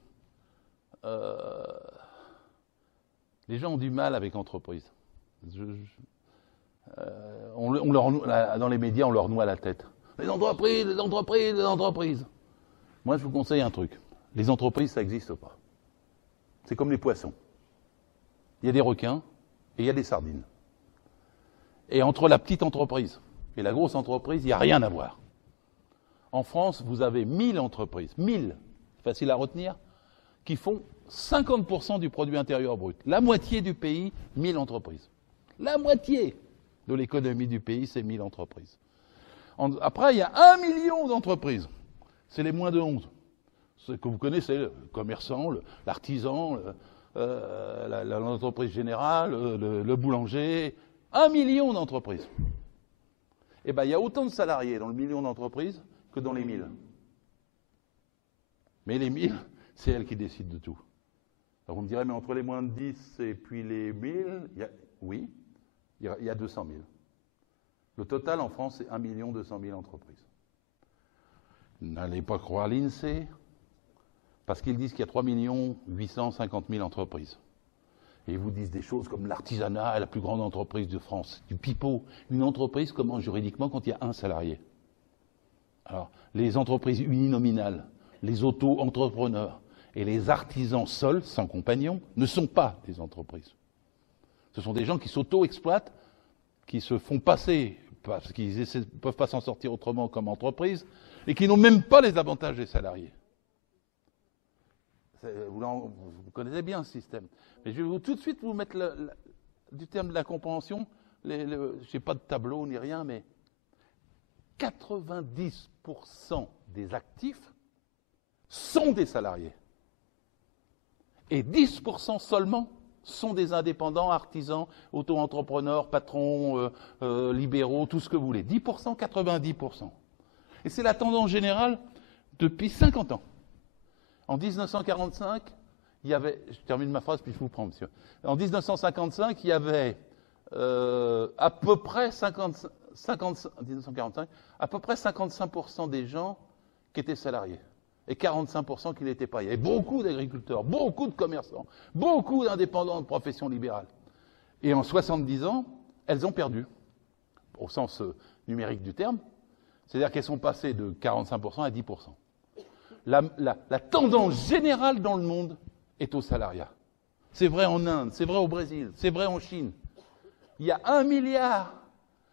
les gens ont du mal avec l'entreprise. Dans les médias, on leur noie la tête. Les entreprises, les entreprises, les entreprises. Moi, je vous conseille un truc. Les entreprises, ça n'existe pas. C'est comme les poissons. Il y a des requins et il y a des sardines. Et entre la petite entreprise et la grosse entreprise, il n'y a rien à voir. En France, vous avez 1000 entreprises, 1000, facile à retenir, qui font 50% du produit intérieur brut. La moitié du pays, 1000 entreprises. La moitié de l'économie du pays, c'est 1000 entreprises. Après, il y a 1 million d'entreprises. C'est les moins de 11. Ce que vous connaissez, le commerçant, l'artisan, l'entreprise générale, le boulanger. 1 million d'entreprises. Eh bien, il y a autant de salariés dans le million d'entreprises que dans les 1000. Mais les 1000, c'est elles qui décident de tout. Alors vous me direz, mais entre les moins de 10 et puis les 1000, il y a 200 000. Le total en France, c'est 1 200 000 entreprises. N'allez pas croire l'INSEE, parce qu'ils disent qu'il y a 3 850 000 entreprises. Et ils vous disent des choses comme l'artisanat est la plus grande entreprise de France, du pipeau. Une entreprise commence juridiquement quand il y a un salarié. Alors, les entreprises uninominales, les auto-entrepreneurs et les artisans seuls, sans compagnon, ne sont pas des entreprises. Ce sont des gens qui s'auto-exploitent, qui se font passer, parce qu'ils ne peuvent pas s'en sortir autrement comme entreprise, et qui n'ont même pas les avantages des salariés. Vous connaissez bien ce système. Mais je vais tout de suite vous mettre du terme de la compréhension. Je n'ai pas de tableau ni rien, mais 90% des actifs sont des salariés. Et 10% seulement sont des indépendants, artisans, auto-entrepreneurs, patrons, libéraux, tout ce que vous voulez. 10%, 90%. Et c'est la tendance générale depuis 50 ans. En 1945, il y avait, je termine ma phrase puis je vous prends, monsieur. En 1955, il y avait à peu près 55% des gens qui étaient salariés et 45% qui n'étaient pas. Il y avait beaucoup d'agriculteurs, beaucoup de commerçants, beaucoup d'indépendants de profession libérale. Et en 70 ans, elles ont perdu, au sens numérique du terme, c'est-à-dire qu'elles sont passées de 45% à 10%. La tendance générale dans le monde est au salariat. C'est vrai en Inde, c'est vrai au Brésil, c'est vrai en Chine. Il y a 1 milliard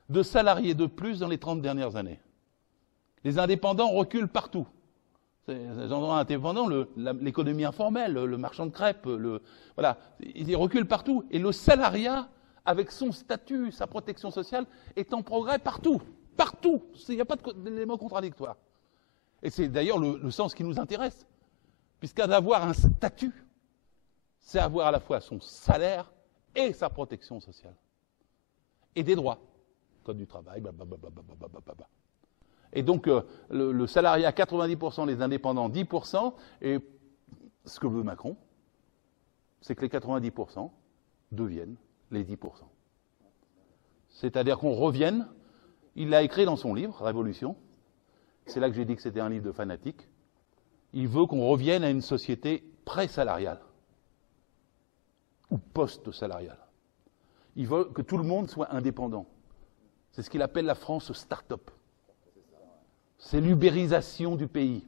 de salariés de plus dans les 30 dernières années. Les indépendants reculent partout. J'entends indépendants, l'économie informelle, le marchand de crêpes, voilà, ils reculent partout. Et le salariat, avec son statut, sa protection sociale, est en progrès partout. Partout. Il n'y a pas d'élément contradictoire. Et c'est d'ailleurs le sens qui nous intéresse. Puisqu'avoir un statut, c'est avoir à la fois son salaire et sa protection sociale. Et des droits. Code du travail, blablabla. Et donc, le salariat, 90%, les indépendants, 10%. Et ce que veut Macron, c'est que les 90% deviennent les 10%. C'est-à-dire qu'on revienne, il l'a écrit dans son livre, Révolution, c'est là que j'ai dit que c'était un livre de fanatique, il veut qu'on revienne à une société pré-salariale ou post-salariale. Il veut que tout le monde soit indépendant. C'est ce qu'il appelle la France start-up. C'est l'ubérisation du pays.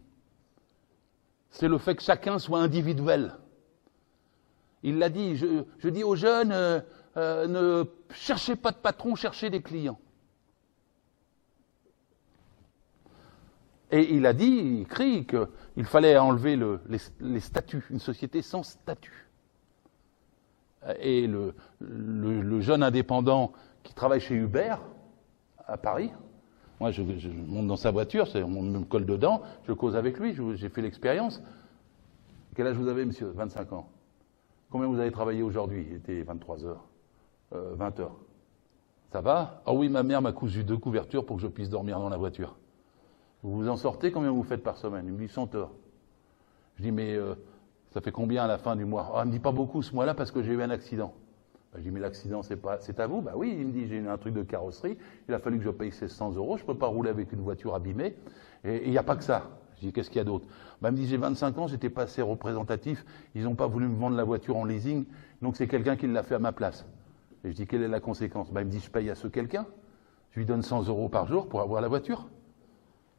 C'est le fait que chacun soit individuel. Il l'a dit, je dis aux jeunes, ne cherchez pas de patron, cherchez des clients. Et il a dit, il écrit qu'il fallait enlever les statuts, une société sans statut. Et le jeune indépendant qui travaille chez Uber, à Paris, moi je monte dans sa voiture, on me colle dedans, je cause avec lui, j'ai fait l'expérience. Quel âge vous avez, monsieur? 25 ans. Combien vous avez travaillé aujourd'hui? Il était 23 heures, 20 heures. Ça va? Ah oui, ma mère m'a cousu 2 couvertures pour que je puisse dormir dans la voiture. Vous vous en sortez, combien vous faites par semaine? Il me dit 100 heures. Je dis, mais ça fait combien à la fin du mois? Ah, il me dit, pas beaucoup ce mois-là parce que j'ai eu un accident. Je dis, mais l'accident, c'est à vous? Bah oui, il me dit, j'ai eu un truc de carrosserie, il a fallu que je paye 1600 €, je ne peux pas rouler avec une voiture abîmée, et il n'y a pas que ça. Je dis, qu'est-ce qu'il y a d'autre? Bah, il me dit, j'ai 25 ans, j'étais pas assez représentatif, ils n'ont pas voulu me vendre la voiture en leasing, donc c'est quelqu'un qui l'a fait à ma place. Et je dis, quelle est la conséquence? Bah, il me dit, je paye à ce quelqu'un, je lui donne 100 € par jour pour avoir la voiture.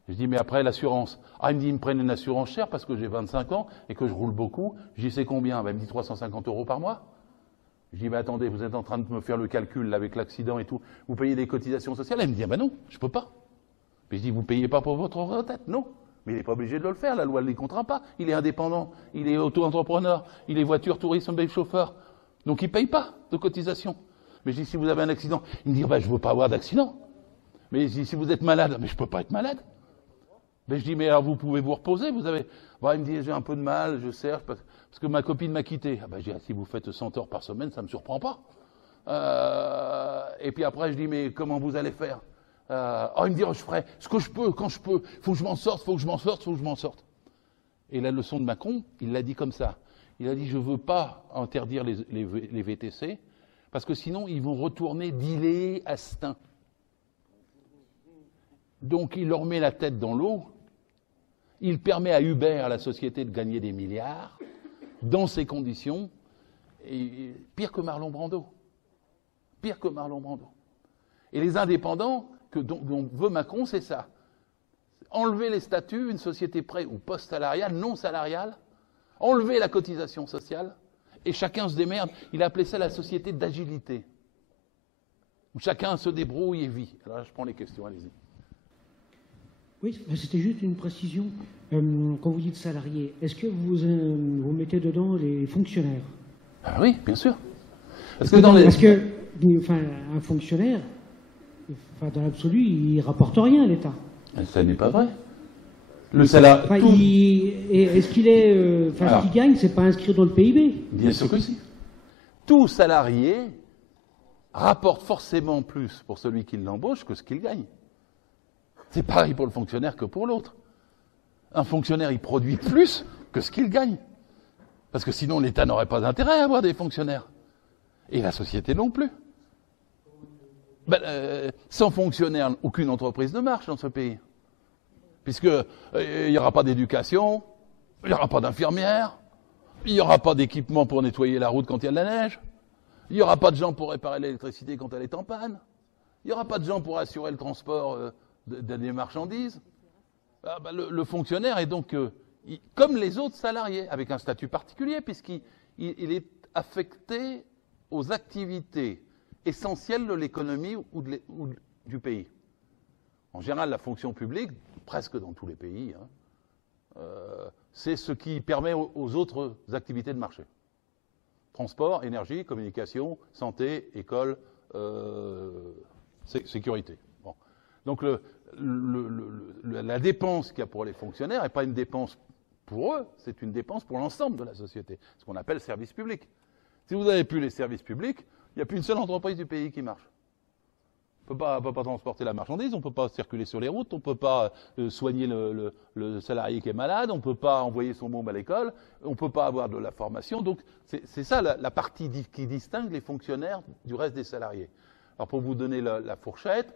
Je dis, mais après l'assurance. Ah, il me dit, ils me prennent une assurance chère parce que j'ai 25 ans et que je roule beaucoup. Je dis, c'est combien? Bah, il me dit 350 € par mois. Je dis, mais attendez, vous êtes en train de me faire le calcul là, avec l'accident et tout. Vous payez des cotisations sociales? Elle me dit, ah ben non, je peux pas. Puis je dis, vous payez pas pour votre retraite? Non. Mais il n'est pas obligé de le faire, la loi ne les contraint pas. Il est indépendant, il est auto-entrepreneur, il est voiture, tourisme, chauffeur. Donc il ne paye pas de cotisation. Mais je dis, si vous avez un accident, il me dit, bah, je ne veux pas avoir d'accident. Mais je dis, si vous êtes malade, mais je ne peux pas être malade. Mais je dis, mais alors vous pouvez vous reposer, vous avez... Bon, il me dit, j'ai un peu de mal, je cherche, parce que ma copine m'a quitté. Ah ben, je dis, si vous faites 100 heures par semaine, ça ne me surprend pas. Et puis après, je dis, mais comment vous allez faire? Oh, il me dit, oh, je ferai ce que je peux, quand je peux. Il faut que je m'en sorte, il faut que je m'en sorte, il faut que je m'en sorte. Et la leçon de Macron, il l'a dit comme ça. Il a dit, je ne veux pas interdire les VTC, parce que sinon, ils vont retourner dealer à Stein. Donc, il leur met la tête dans l'eau. Il permet à Uber, à la société, de gagner des milliards, dans ces conditions, et pire que Marlon Brando. Pire que Marlon Brando. Et les indépendants, dont veut Macron, c'est ça. Enlever les statuts, une société pré- ou post-salariale, non salariale, enlever la cotisation sociale, et chacun se démerde. Il a appelé ça la société d'agilité, où chacun se débrouille et vit. Alors là, je prends les questions, allez-y. Oui, c'était juste une précision. Quand vous dites salariés, est-ce que vous mettez dedans les fonctionnaires? Ah oui, bien sûr. Parce que un fonctionnaire, dans l'absolu, il rapporte rien à l'État. Ça n'est pas vrai. Le salaire. Est-ce qu'il est, ce qu'il gagne, c'est pas inscrit dans le PIB? Bien sûr que si. Tout salarié rapporte forcément plus pour celui qui l'embauche que ce qu'il gagne. C'est pareil pour le fonctionnaire que pour l'autre. Un fonctionnaire, il produit plus que ce qu'il gagne. Parce que sinon, l'État n'aurait pas d'intérêt à avoir des fonctionnaires. Et la société non plus. Sans fonctionnaires, aucune entreprise ne marche dans ce pays. Puisqu'il n'y aura pas d'éducation, il n'y aura pas d'infirmières, il n'y aura pas d'équipement pour nettoyer la route quand il y a de la neige, il n'y aura pas de gens pour réparer l'électricité quand elle est en panne, il n'y aura pas de gens pour assurer le transport des marchandises. Le fonctionnaire est donc, comme les autres salariés, avec un statut particulier, puisqu'il est affecté aux activités essentielles de l'économie ou du pays. En général, la fonction publique, presque dans tous les pays, c'est ce qui permet aux autres activités de marché. Transport, énergie, communication, santé, école, sécurité. Bon. Donc la dépense qu'il y a pour les fonctionnaires n'est pas une dépense pour eux, c'est une dépense pour l'ensemble de la société, ce qu'on appelle service public. Si vous n'avez plus les services publics, il n'y a plus une seule entreprise du pays qui marche. On ne peut pas transporter la marchandise, on ne peut pas circuler sur les routes, on ne peut pas soigner le salarié qui est malade, on ne peut pas envoyer son môme à l'école, on ne peut pas avoir de la formation. Donc c'est ça la partie qui distingue les fonctionnaires du reste des salariés. Alors pour vous donner la fourchette,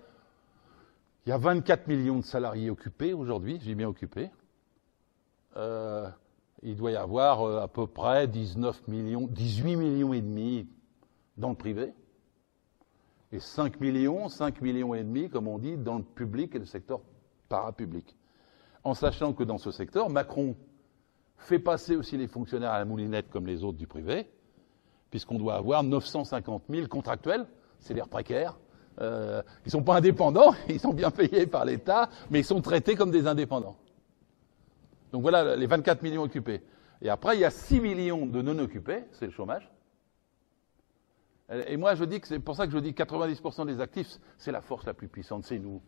il y a 24 millions de salariés occupés aujourd'hui, j'ai bien occupé. Il doit y avoir à peu près 18 millions et demi dans le privé. Et 5 millions et demi, comme on dit, dans le public et le secteur parapublic. En sachant que dans ce secteur, Macron fait passer aussi les fonctionnaires à la moulinette comme les autres du privé, puisqu'on doit avoir 950 000 contractuels, c'est les précaires. Ils ne sont pas indépendants, ils sont bien payés par l'État, mais ils sont traités comme des indépendants. Donc voilà les 24 millions occupés. Et après, il y a 6 millions de non-occupés, c'est le chômage. Et moi, je dis que c'est pour ça que je dis que 90% des actifs, c'est la force la plus puissante, c'est nous,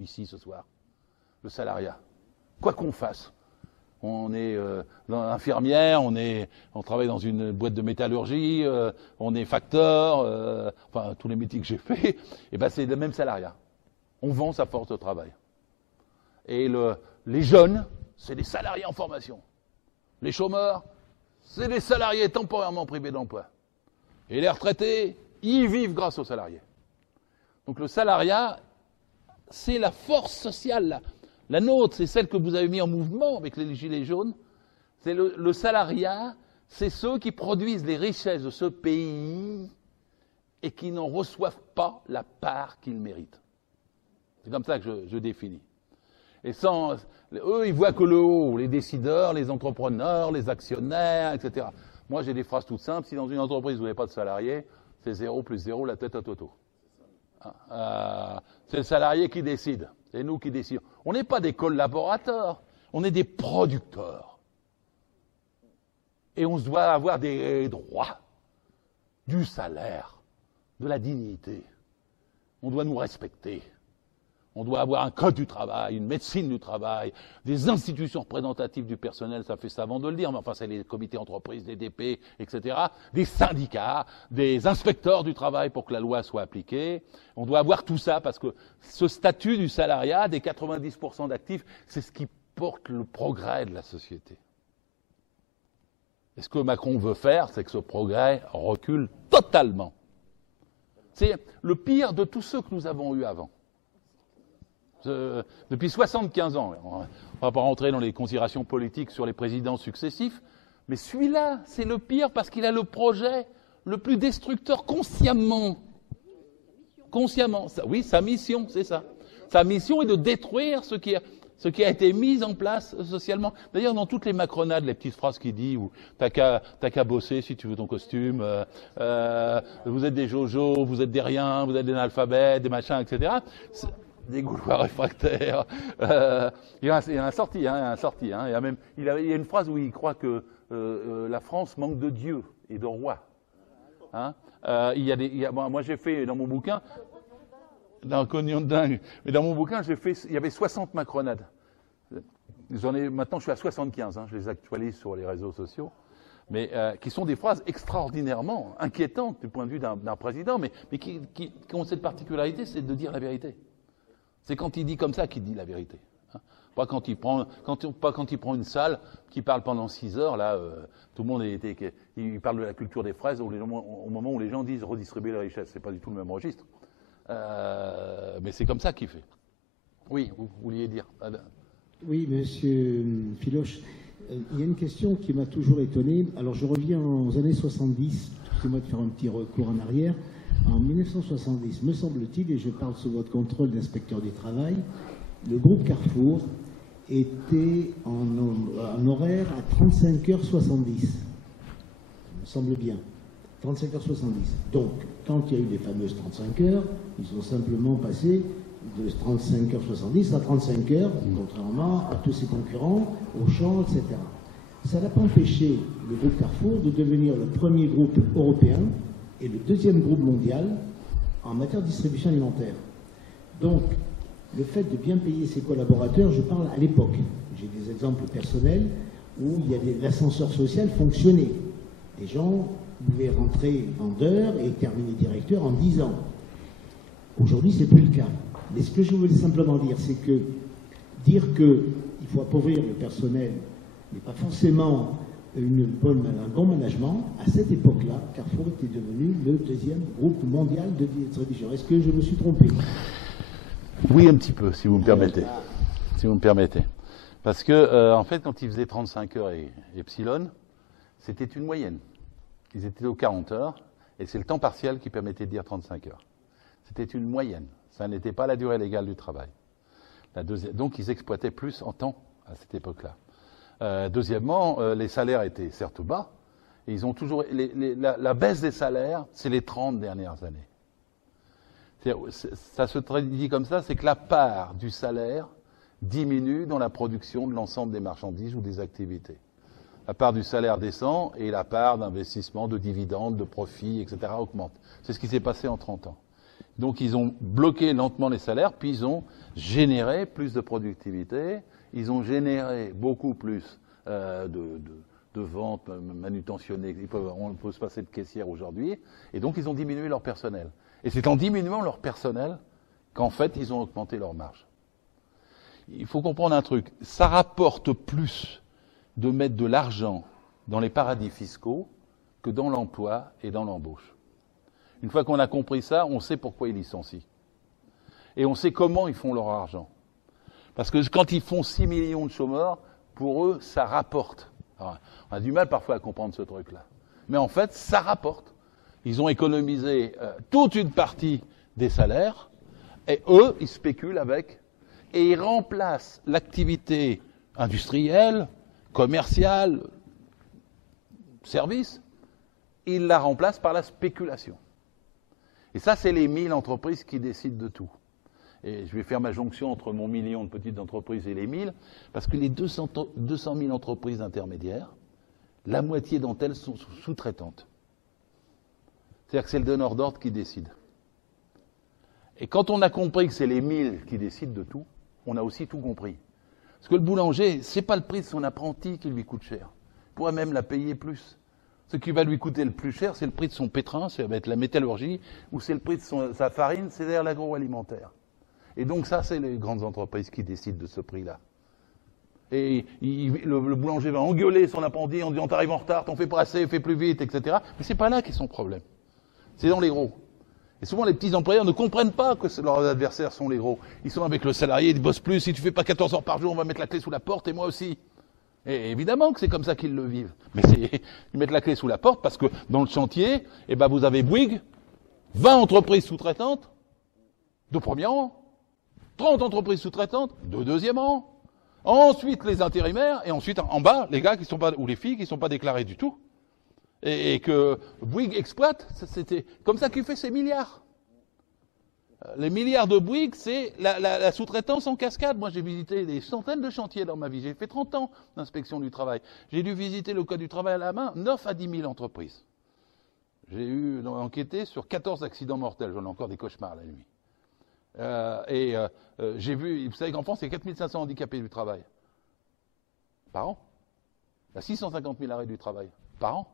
ici, ce soir. Le salariat. Quoi qu'on fasse. On est infirmière, on travaille dans une boîte de métallurgie, on est facteur, enfin, tous les métiers que j'ai faits, et ben c'est le même salariat. On vend sa force de travail. Et les jeunes, c'est des salariés en formation. Les chômeurs, c'est des salariés temporairement privés d'emploi. Et les retraités, ils vivent grâce aux salariés. Donc le salariat, c'est la force sociale. La nôtre, c'est celle que vous avez mis en mouvement avec les gilets jaunes. C'est le salariat, c'est ceux qui produisent les richesses de ce pays et qui n'en reçoivent pas la part qu'ils méritent. C'est comme ça que je définis. Et eux, ils voient que le haut, les décideurs, les entrepreneurs, les actionnaires, etc. Moi, j'ai des phrases toutes simples. Si dans une entreprise, vous n'avez pas de salarié, c'est 0 plus 0, la tête à Toto. C'est le salarié qui décide. C'est nous qui décidons. On n'est pas des collaborateurs, on est des producteurs. Et on se doit avoir des droits, du salaire, de la dignité. On doit nous respecter. On doit avoir un code du travail, une médecine du travail, des institutions représentatives du personnel, ça fait savant de le dire, mais enfin c'est les comités d'entreprise, les DP, etc., des syndicats, des inspecteurs du travail pour que la loi soit appliquée. On doit avoir tout ça parce que ce statut du salariat, des 90% d'actifs, c'est ce qui porte le progrès de la société. Et ce que Macron veut faire, c'est que ce progrès recule totalement. C'est le pire de tous ceux que nous avons eus avant. Depuis 75 ans, on ne va pas rentrer dans les considérations politiques sur les présidents successifs, mais celui-là, c'est le pire parce qu'il a le projet le plus destructeur consciemment. Consciemment. Oui, sa mission, c'est ça. Sa mission est de détruire ce qui a été mis en place socialement. D'ailleurs, dans toutes les macronades, les petites phrases qu'il dit, où t'as qu'à bosser si tu veux ton costume, vous êtes des jojos, vous êtes des riens, vous êtes des analphabètes, des machins, etc. des Gaulois réfractaires. Il y a un sorti. Il y a une phrase où il croit que la France manque de Dieu et de roi. Hein, moi, j'ai fait dans mon bouquin, dans un cognon de dingue, mais dans mon bouquin, il y avait 60 macronades. Maintenant, je suis à 75, je les actualise sur les réseaux sociaux, mais qui sont des phrases extraordinairement inquiétantes du point de vue d'un président, mais qui ont cette particularité, c'est de dire la vérité. C'est quand il dit comme ça qu'il dit la vérité. Hein. Pas quand il prend une salle, qui parle pendant 6 heures, là, tout le monde il parle de la culture des fraises au moment où les gens disent redistribuer la richesse. C'est pas du tout le même registre. Mais c'est comme ça qu'il fait. Oui, vous vouliez dire. Oui, monsieur Philoche, il y a une question qui m'a toujours étonné. Alors, je reviens aux années 70, excusez-moi de faire un petit recours en arrière. En 1970, me semble-t-il, et je parle sous votre contrôle d'inspecteur du travail, le groupe Carrefour était en horaire à 35h70. Il me semble bien. 35h70. Donc, quand il y a eu les fameuses 35 heures, ils ont simplement passé de 35h70 à 35 heures, contrairement à tous ses concurrents, Auchan, etc. Ça n'a pas empêché le groupe Carrefour de devenir le premier groupe européen et le deuxième groupe mondial en matière de distribution alimentaire. Donc, le fait de bien payer ses collaborateurs, je parle à l'époque. J'ai des exemples personnels où l'ascenseur social fonctionnait. Les gens pouvaient rentrer vendeur et terminer directeur en 10 ans. Aujourd'hui, ce n'est plus le cas. Mais ce que je voulais simplement dire, c'est que dire qu'il faut appauvrir le personnel n'est pas forcément un bon management. À cette époque-là, Carrefour était devenu le deuxième groupe mondial de distribution. Est-ce que je me suis trompé? Oui, un petit peu, si vous me permettez. Si vous me permettez. Parce que, en fait, quand ils faisaient 35 heures et Epsilon, c'était une moyenne. Ils étaient aux 40 heures, et c'est le temps partiel qui permettait de dire 35 heures. C'était une moyenne. Ça n'était pas la durée légale du travail. Donc, ils exploitaient plus en temps à cette époque-là. Deuxièmement, les salaires étaient certes bas, et ils ont toujours. La baisse des salaires, c'est les 30 dernières années. Ça se traduit comme ça, c'est que la part du salaire diminue dans la production de l'ensemble des marchandises ou des activités. La part du salaire descend et la part d'investissement, de dividendes, de profits, etc. augmente. C'est ce qui s'est passé en 30 ans. Donc ils ont bloqué lentement les salaires, puis ils ont généré plus de productivité, ils ont généré beaucoup plus de ventes manutentionnées. On peut se passer de caissière aujourd'hui, et donc ils ont diminué leur personnel. Et c'est en diminuant leur personnel qu'en fait ils ont augmenté leur marge. Il faut comprendre un truc, ça rapporte plus de mettre de l'argent dans les paradis fiscaux que dans l'emploi et dans l'embauche. Une fois qu'on a compris ça, on sait pourquoi ils licencient. Et on sait comment ils font leur argent. Parce que quand ils font 6 millions de chômeurs, pour eux, ça rapporte. Alors, on a du mal parfois à comprendre ce truc-là. Mais en fait, ça rapporte. Ils ont économisé toute une partie des salaires, et eux, ils spéculent avec, et ils remplacent l'activité industrielle, commerciale, service, ils la remplacent par la spéculation. Et ça, c'est les 1000 entreprises qui décident de tout. Et je vais faire ma jonction entre mon million de petites entreprises et les 1000, parce que les 200 000 entreprises intermédiaires, la moitié d'entre elles sont sous-traitantes. C'est-à-dire que c'est le donneur d'ordre qui décide. Et quand on a compris que c'est les 1000 qui décident de tout, on a aussi tout compris. Parce que le boulanger, c'est pas le prix de son apprenti qui lui coûte cher. Il pourrait même la payer plus. Ce qui va lui coûter le plus cher, c'est le prix de son pétrin, ça va être la métallurgie, ou c'est le prix de sa farine, c'est-à-dire l'agroalimentaire. Et donc ça, c'est les grandes entreprises qui décident de ce prix-là. Et le boulanger va engueuler son apprenti en disant « t'arrives en retard, t'en fais pas assez, fais plus vite, etc. » Mais c'est pas là qu'est son problème. C'est dans les gros. Et souvent, les petits employeurs ne comprennent pas que leurs adversaires sont les gros. Ils sont avec le salarié, ils bossent plus, si tu fais pas 14 heures par jour, on va mettre la clé sous la porte, et moi aussi. Et évidemment que c'est comme ça qu'ils le vivent. Mais ils mettent la clé sous la porte parce que dans le chantier, vous avez Bouygues, 20 entreprises sous-traitantes, de premier rang, 30 entreprises sous-traitantes, de deuxième rang, ensuite les intérimaires, et ensuite en bas, les gars qui sont pas, ou les filles qui ne sont pas déclarés du tout. Et que Bouygues exploite, c'était comme ça qu'il fait ses milliards. Les milliards de Bouygues, c'est la sous-traitance en cascade. Moi, j'ai visité des centaines de chantiers dans ma vie. J'ai fait 30 ans d'inspection du travail. J'ai dû visiter le code du travail à la main, 9 à 10 000 entreprises. J'ai enquêté sur 14 accidents mortels. J'en ai encore des cauchemars la nuit. J'ai vu, vous savez qu'en France, il y a 4500 handicapés du travail. Par an. Il y a 650 000 arrêts du travail. Par an.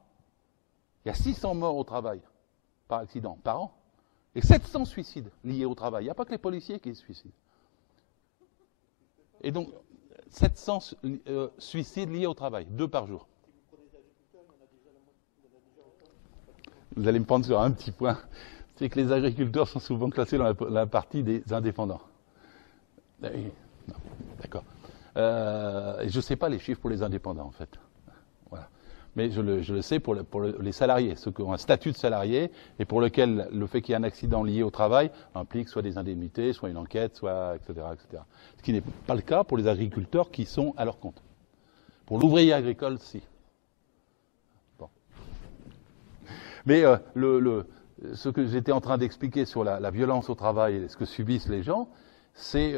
Il y a 600 morts au travail. Par accident. Par an. Et 700 suicides liés au travail. Il n'y a pas que les policiers qui se suicident. Et donc, 700 suicides liés au travail. 2 par jour. Vous allez me prendre sur un petit point. C'est que les agriculteurs sont souvent classés dans la partie des indépendants. D'accord. Je ne sais pas les chiffres pour les indépendants, en fait. Voilà. Mais je le sais pour les salariés, ceux qui ont un statut de salarié et pour lequel le fait qu'il y ait un accident lié au travail implique soit des indemnités, soit une enquête, soit etc., etc. Ce qui n'est pas le cas pour les agriculteurs qui sont à leur compte. Pour l'ouvrier agricole, si. Bon. Mais ce que j'étais en train d'expliquer sur la violence au travail et ce que subissent les gens, c'est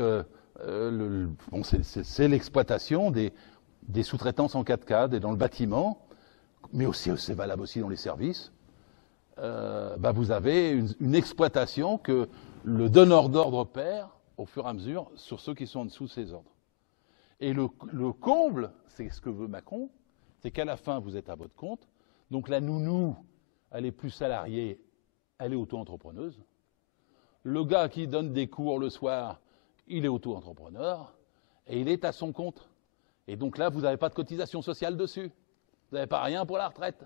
l'exploitation des sous-traitances en cascade et dans le bâtiment, mais aussi c'est valable aussi dans les services. Vous avez une exploitation que le donneur d'ordre perd au fur et à mesure sur ceux qui sont en dessous de ses ordres. Et le comble, c'est ce que veut Macron, c'est qu'à la fin, vous êtes à votre compte. Donc la nounou, elle est plus salariée, elle est auto-entrepreneuse. Le gars qui donne des cours le soir, il est auto-entrepreneur et il est à son compte. Et donc là, vous n'avez pas de cotisation sociale dessus. Vous n'avez pas rien pour la retraite.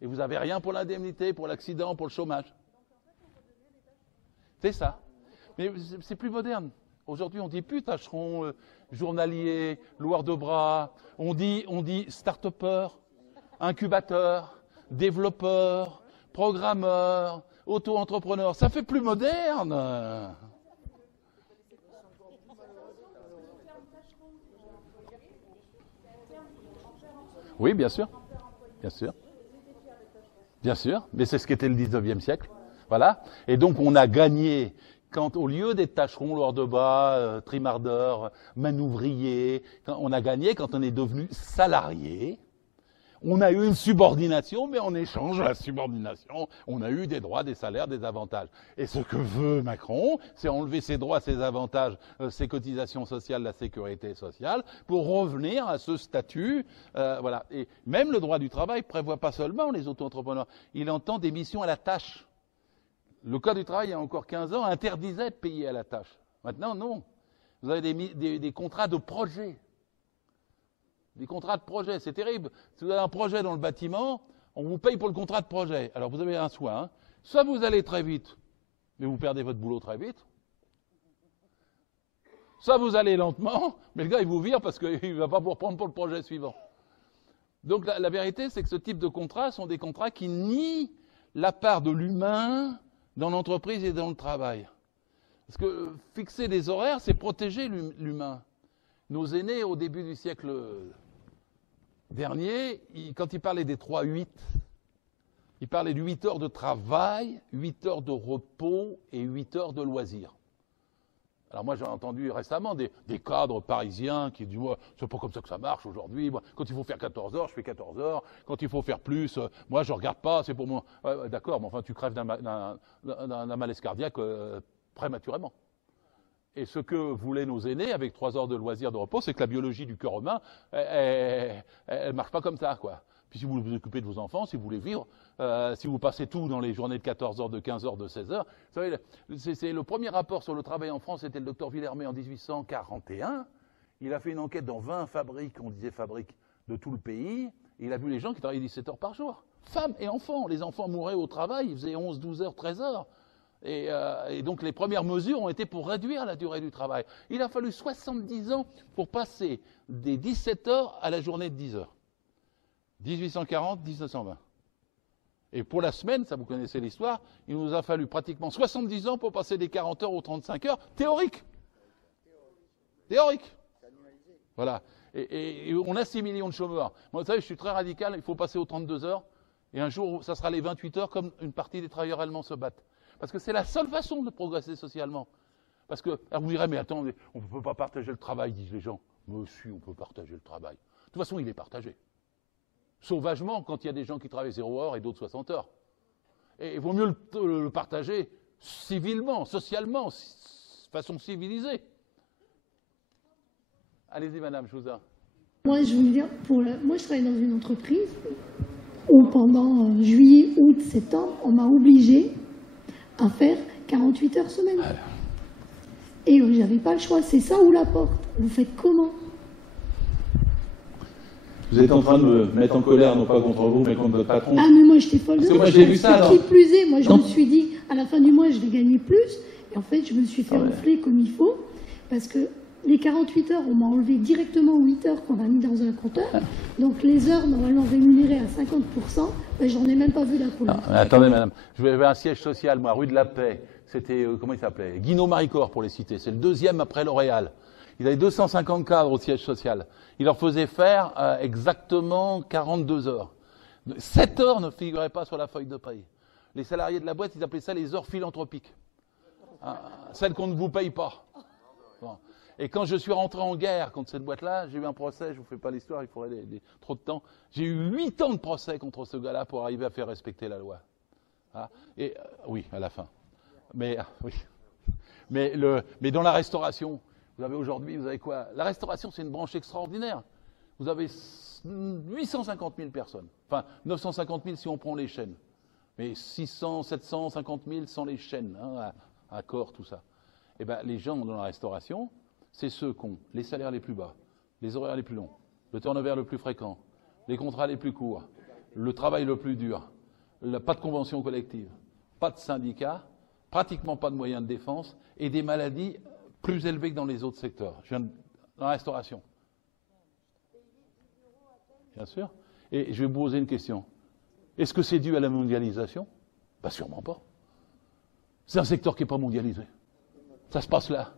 Et vous n'avez rien pour l'indemnité, pour l'accident, pour le chômage. C'est ça. Mais c'est plus moderne. Aujourd'hui, on dit plus tâcheron, journalier, loueur de bras. On dit start-upper, incubateur, développeur, programmeur, auto-entrepreneur. Ça fait plus moderne. Oui, bien sûr. Bien sûr. Bien sûr. Mais c'est ce qu'était le 19e siècle. Voilà. Et donc, on a gagné quand, au lieu d'être tâcheron, loueur de bras, trimardeur, manouvrier, on a gagné quand on est devenu salarié. On a eu une subordination, mais en échange de la subordination, on a eu des droits, des salaires, des avantages. Et ce que veut Macron, c'est enlever ses droits, ses avantages, ses cotisations sociales, la sécurité sociale, pour revenir à ce statut. Voilà. Et même le droit du travail ne prévoit pas seulement les auto-entrepreneurs, il entend des missions à la tâche. Le Code du travail, il y a encore 15 ans, interdisait de payer à la tâche. Maintenant, non. Vous avez des contrats de projet. Des contrats de projet, c'est terrible. Si vous avez un projet dans le bâtiment, on vous paye pour le contrat de projet. Alors vous avez un choix. Hein. Soit vous allez très vite, mais vous perdez votre boulot très vite. Soit vous allez lentement, mais le gars il vous vire parce qu'il ne va pas vous reprendre pour le projet suivant. Donc la vérité, c'est que ce type de contrats sont des contrats qui nient la part de l'humain dans l'entreprise et dans le travail. Parce que fixer des horaires, c'est protéger l'humain. Nos aînés, au début du siècle dernier, quand ils parlaient des 3-8, ils parlaient de 8 heures de travail, 8 heures de repos et 8 heures de loisirs. Alors moi, j'ai entendu récemment des cadres parisiens qui disent « c'est pas comme ça que ça marche aujourd'hui. Quand il faut faire 14 heures, je fais 14 heures. Quand il faut faire plus, moi, je regarde pas, c'est pour moi. D'accord, mais enfin, tu crèves d'un malaise cardiaque prématurément. Et ce que voulaient nos aînés, avec 3 heures de loisirs de repos, c'est que la biologie du cœur humain, elle marche pas comme ça, quoi. Puis si vous vous occupez de vos enfants, si vous voulez vivre, si vous passez tout dans les journées de 14 heures, de 15 heures, de 16 heures, vous savez, c'est le premier rapport sur le travail en France, c'était le docteur Villermé en 1841. Il a fait une enquête dans 20 fabriques, on disait fabriques, de tout le pays. Et il a vu les gens qui travaillaient 17 heures par jour. Femmes et enfants. Les enfants mouraient au travail, ils faisaient 11, 12 heures, 13 heures. Et donc les premières mesures ont été pour réduire la durée du travail. Il a fallu 70 ans pour passer des 17 heures à la journée de 10 heures. 1840, 1920. Et pour la semaine, ça vous connaissez l'histoire, il nous a fallu pratiquement 70 ans pour passer des 40 heures aux 35 heures, théorique. Théorique. Voilà. Et on a 6 millions de chômeurs. Moi, vous savez, je suis très radical, il faut passer aux 32 heures, et un jour, ça sera les 28 heures, comme une partie des travailleurs allemands se battent. Parce que c'est la seule façon de progresser socialement. Parce que, alors vous direz, mais attendez, on ne peut pas partager le travail, disent les gens. Mais si, on peut partager le travail. De toute façon, il est partagé. Sauvagement, quand il y a des gens qui travaillent 0 heures et d'autres 60 heures. Et il vaut mieux le partager civilement, socialement, façon civilisée. Allez-y, madame, je vous en. Moi, je veux dire, moi, je travaille dans une entreprise où pendant juillet, août, septembre, on m'a obligé à faire 48 heures semaine. Voilà. Et j'avais pas le choix. C'est ça ou la porte. Vous faites comment? Vous êtes en train de me mettre en colère, non pas contre vous, mais contre votre patron. Ah, mais moi, j'étais folle de Parce que moi, j'ai vu ça, alors. Qui plus est, moi, je me suis dit, à la fin du mois, je vais gagner plus. Et en fait, je me suis fait enfler comme il faut. Parce que les 48 heures, on m'a enlevé directement 8 heures qu'on a mis dans un compteur. Donc, les heures normalement rémunérées à 50%, ben, j'en ai même pas vu la couleur. Attendez, madame. Je vais vers un siège social, moi, rue de la Paix. C'était, comment il s'appelait? Guinaud Maricourt, pour les citer. C'est le deuxième après L'Oréal. Il avait 250 cadres au siège social. Il leur faisait faire exactement 42 heures. 7 heures ne figuraient pas sur la feuille de paye. Les salariés de la boîte, ils appelaient ça les heures philanthropiques. Celles qu'on ne vous paye pas. Bon. Et quand je suis rentré en guerre contre cette boîte-là, j'ai eu un procès, je ne vous fais pas l'histoire, il faudrait trop de temps. J'ai eu 8 ans de procès contre ce gars-là pour arriver à faire respecter la loi. Et oui, à la fin. Mais oui. Mais dans la restauration, vous avez aujourd'hui, vous avez quoi? La restauration, c'est une branche extraordinaire. Vous avez 850 000 personnes. Enfin, 950 000 si on prend les chaînes. Mais 600, 750 000 sans les chaînes, à corps, tout ça. Eh bien, les gens dans la restauration, c'est ceux qui ont les salaires les plus bas, les horaires les plus longs, le turnover le plus fréquent, les contrats les plus courts, le travail le plus dur, pas de convention collective, pas de syndicat, pratiquement pas de moyens de défense et des maladies plus élevées que dans les autres secteurs. Je viens dans la restauration. Bien sûr. Et je vais vous poser une question. Est-ce que c'est dû à la mondialisation? Pas sûrement pas. C'est un secteur qui n'est pas mondialisé. Ça se passe là.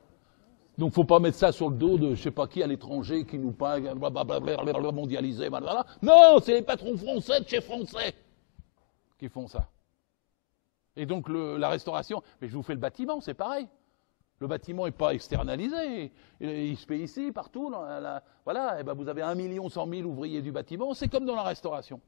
Donc, il ne faut pas mettre ça sur le dos de je ne sais pas qui à l'étranger qui nous paye, blablabla, mondialisé, blablabla. Non, c'est les patrons français de chez Français qui font ça. Et donc, la restauration, mais je vous fais le bâtiment, c'est pareil. Le bâtiment n'est pas externalisé. Il se paye ici, partout. Voilà, et ben vous avez 1 100 000 ouvriers du bâtiment. C'est comme dans la restauration.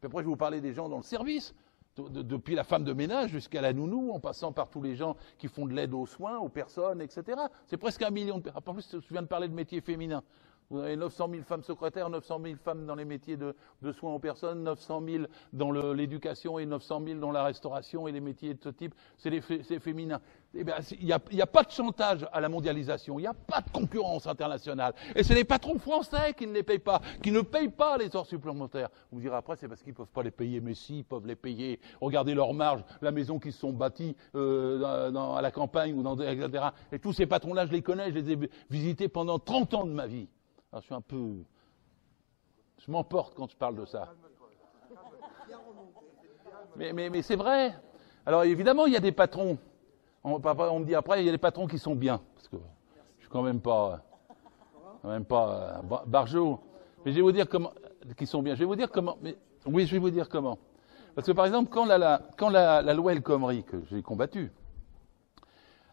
Puis après, je vais vous parler des gens dans le service. Depuis la femme de ménage jusqu'à la nounou, en passant par tous les gens qui font de l'aide aux soins, aux personnes, etc. C'est presque 1 million de personnes. En plus, je viens de parler de métiers féminins. Vous avez 900 000 femmes secrétaires, 900 000 femmes dans les métiers de soins aux personnes, 900 000 dans l'éducation et 900 000 dans la restauration et les métiers de ce type. C'est féminin. Eh bien, il n'y a pas de chantage à la mondialisation, il n'y a pas de concurrence internationale. Et c'est les patrons français qui ne les payent pas, qui ne payent pas les heures supplémentaires. Vous me direz après, c'est parce qu'ils ne peuvent pas les payer, mais si, ils peuvent les payer. Regardez leur marge, la maison qu'ils se sont bâties à la campagne, etc. Et tous ces patrons-là, je les connais, je les ai visités pendant 30 ans de ma vie. Alors, je m'emporte quand je parle de ça. Mais c'est vrai. Alors évidemment, il y a des patrons. On me dit après, il y a des patrons qui sont bien. Parce que je suis quand même pas Barjot. Mais je vais vous dire comment. Qui sont bien. Je vais vous dire comment. Oui, je vais vous dire comment. Parce que par exemple, quand la loi El Khomri, que j'ai combattue,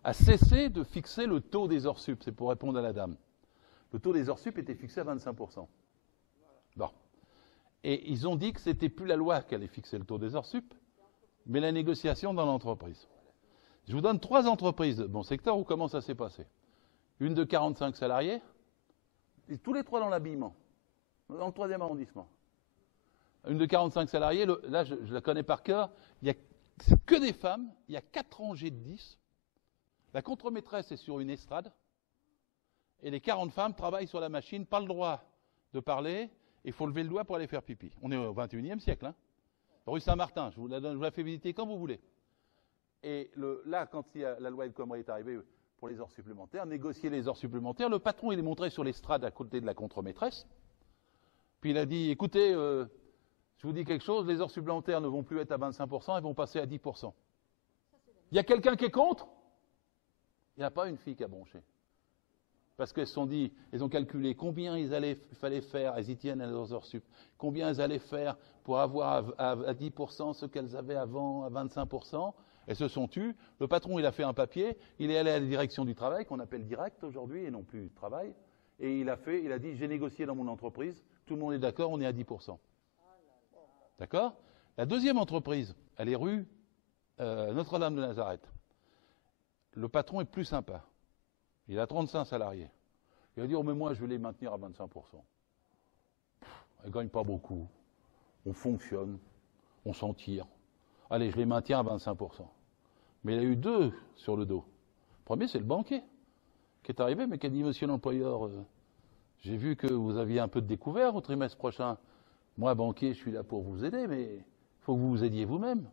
a cessé de fixer le taux des heures sup, c'est pour répondre à la dame. Le taux des heures sup était fixé à 25%. Bon. Et ils ont dit que ce n'était plus la loi qui allait fixer le taux des heures sup, mais la négociation dans l'entreprise. Je vous donne 3 entreprises de mon secteur où comment ça s'est passé. Une de 45 salariés, et tous les 3 dans l'habillement, dans le 3e arrondissement. Une de 45 salariés, là je la connais par cœur, c'est que des femmes, il y a 4 rangées de 10. La contremaîtresse est sur une estrade, et les 40 femmes travaillent sur la machine, pas le droit de parler, il faut lever le doigt pour aller faire pipi. On est au 21e siècle, hein. Rue Saint-Martin, je vous la fais visiter quand vous voulez. Et là, quand la loi El Khomri est arrivée pour les heures supplémentaires, négocier les heures supplémentaires, le patron, il est montré sur l'estrade à côté de la contremaîtresse. Puis il a dit, écoutez, je vous dis quelque chose, les heures supplémentaires ne vont plus être à 25%, elles vont passer à 10%. Il y a quelqu'un qui est contre? Il n'y a pas une fille qui a bronché. Parce qu'elles se sont dit, elles ont calculé combien il fallait faire, elles y tiennent à leurs heures sup, combien elles allaient faire pour avoir à 10% ce qu'elles avaient avant à 25%. Elles se sont tues. Le patron, il a fait un papier. Il est allé à la direction du travail, qu'on appelle direct aujourd'hui, et non plus travail. Et il a dit, j'ai négocié dans mon entreprise. Tout le monde est d'accord, on est à 10%. D'accord? La deuxième entreprise, elle est rue Notre-Dame de Nazareth. Le patron est plus sympa. Il a 35 salariés. Il va dire, oh, mais moi, je vais les maintenir à 25%. Ils ne gagnent pas beaucoup. On fonctionne. On s'en tire. Allez, je les maintiens à 25%. Mais il y a eu deux sur le dos. Le premier, c'est le banquier qui est arrivé, mais qui a dit, monsieur l'employeur, j'ai vu que vous aviez un peu de découvert au trimestre prochain. Moi, banquier, je suis là pour vous aider, mais il faut que vous vous aidiez vous-même.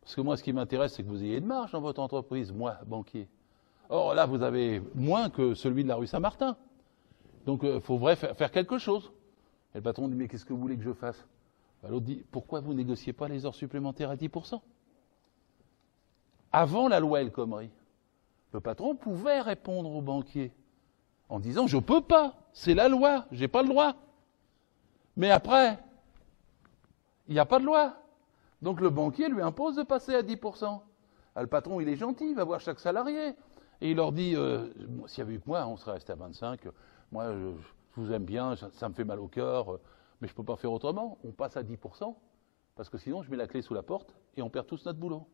Parce que moi, ce qui m'intéresse, c'est que vous ayez de marge dans votre entreprise, moi, banquier. Or, là, vous avez moins que celui de la rue Saint-Martin. Donc, il faut faire quelque chose. Et le patron dit, mais qu'est-ce que vous voulez que je fasse? L'autre dit, pourquoi vous ne négociez pas les heures supplémentaires à 10%? Avant la loi El Khomri, le patron pouvait répondre au banquier en disant, je peux pas, c'est la loi, j'ai pas le droit. Mais après, il n'y a pas de loi. Donc le banquier lui impose de passer à 10%. Le patron, il est gentil, il va voir chaque salarié. Et il leur dit, s'il y avait eu que moi, on serait resté à 25. Moi, je vous aime bien, ça me fait mal au cœur, mais je ne peux pas faire autrement. On passe à 10%, parce que sinon, je mets la clé sous la porte et on perd tous notre boulot.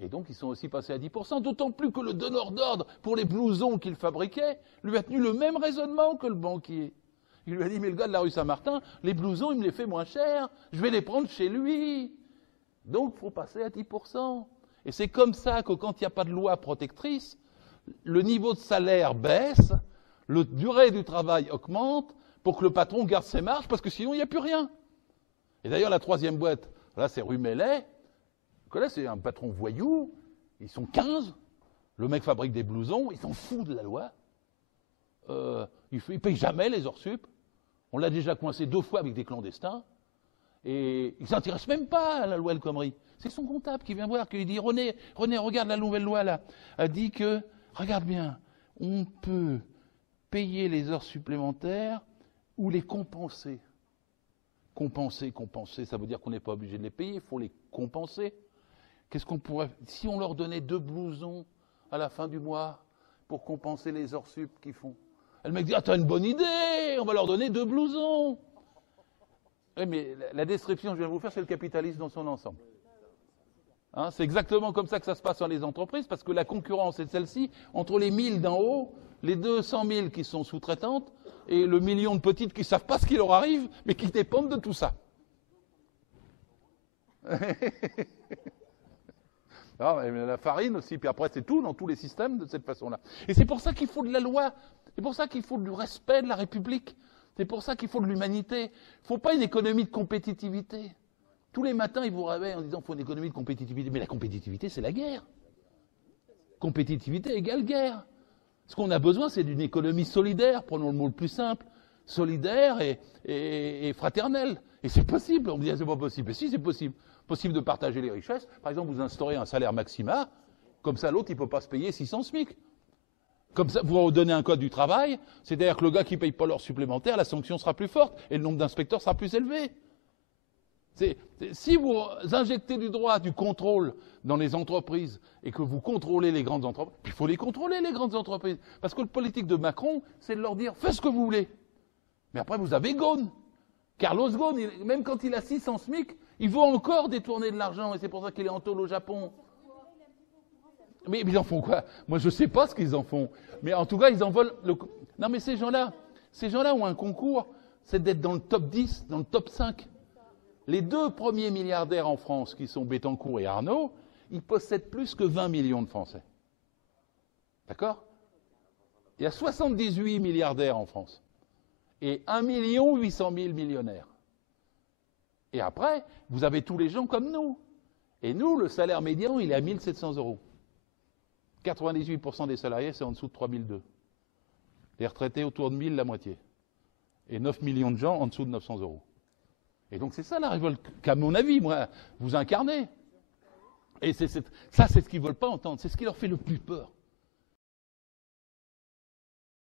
Et donc, ils sont aussi passés à 10%, d'autant plus que le donneur d'ordre pour les blousons qu'il fabriquait lui a tenu le même raisonnement que le banquier. Il lui a dit, mais le gars de la rue Saint-Martin, les blousons, il me les fait moins cher, je vais les prendre chez lui. Donc, il faut passer à 10%. Et c'est comme ça que quand il n'y a pas de loi protectrice, le niveau de salaire baisse, la durée du travail augmente pour que le patron garde ses marges, parce que sinon, il n'y a plus rien. Et d'ailleurs, la troisième boîte, là, c'est rue Mellet. Là, c'est un patron voyou, ils sont 15, le mec fabrique des blousons, il s'en fout de la loi, il ne paye jamais les heures sup, on l'a déjà coincé 2 fois avec des clandestins, et il ne s'intéresse même pas à la loi El Khomri. C'est son comptable qui vient voir, qui lui dit, René, regarde la nouvelle loi là, a dit que, regarde bien, on peut payer les heures supplémentaires ou les compenser. Compenser, ça veut dire qu'on n'est pas obligé de les payer, il faut les compenser. Qu'est-ce qu'on pourrait... Si on leur donnait 2 blousons à la fin du mois pour compenser les heures sup qu'ils font. Le mec dit, ah, t'as une bonne idée, on va leur donner 2 blousons. Oui, mais la description que je viens de vous faire, c'est le capitalisme dans son ensemble. Hein, c'est exactement comme ça que ça se passe dans les entreprises, parce que la concurrence est celle-ci, entre les 1000 d'en haut, les 200 000 qui sont sous-traitantes, et le million de petites qui ne savent pas ce qui leur arrive, mais qui dépendent de tout ça. Non, mais la farine aussi, puis après c'est tout dans tous les systèmes de cette façon-là. Et c'est pour ça qu'il faut de la loi, c'est pour ça qu'il faut du respect de la République, c'est pour ça qu'il faut de l'humanité. Il ne faut pas une économie de compétitivité. Tous les matins, ils vous réveillent en disant qu'il faut une économie de compétitivité. Mais la compétitivité, c'est la guerre. Compétitivité égale guerre. Ce qu'on a besoin, c'est d'une économie solidaire, prenons le mot le plus simple, solidaire et fraternelle. Et c'est possible. On me dit, c'est pas possible. Mais si, c'est possible. Possible de partager les richesses. Par exemple, vous instaurez un salaire maxima, comme ça l'autre, il ne peut pas se payer 600 SMIC. Comme ça, vous donnez un code du travail, c'est-à-dire que le gars qui ne paye pas l'heure supplémentaire, la sanction sera plus forte et le nombre d'inspecteurs sera plus élevé. Si vous injectez du droit, du contrôle dans les entreprises et que vous contrôlez les grandes entreprises, il faut les contrôler, les grandes entreprises. Parce que le politique de Macron, c'est de leur dire, faites ce que vous voulez. Mais après, vous avez Ghosn. Carlos Ghosn, même quand il a 600 SMIC, il veut encore détourner de l'argent et c'est pour ça qu'il est en tôle au Japon. Mais ils en font quoi? Moi, je ne sais pas ce qu'ils en font. Mais en tout cas, ils en volent... Non, mais ces gens-là ont un concours, c'est d'être dans le top 10, dans le top 5. Les 2 premiers milliardaires en France, qui sont Bettencourt et Arnault, ils possèdent plus que 20 millions de Français. D'accord? Il y a 78 milliardaires en France. Et 1 800 000 millionnaires. Et après, vous avez tous les gens comme nous. Et nous, le salaire médian, il est à 1 700 €. 98% des salariés, c'est en dessous de 3 200. Les retraités, autour de 1 000, la moitié. Et 9 millions de gens en dessous de 900 €. Et donc c'est ça la révolte qu'à mon avis, moi, vous incarnez. Et ça, c'est ce qu'ils ne veulent pas entendre. C'est ce qui leur fait le plus peur.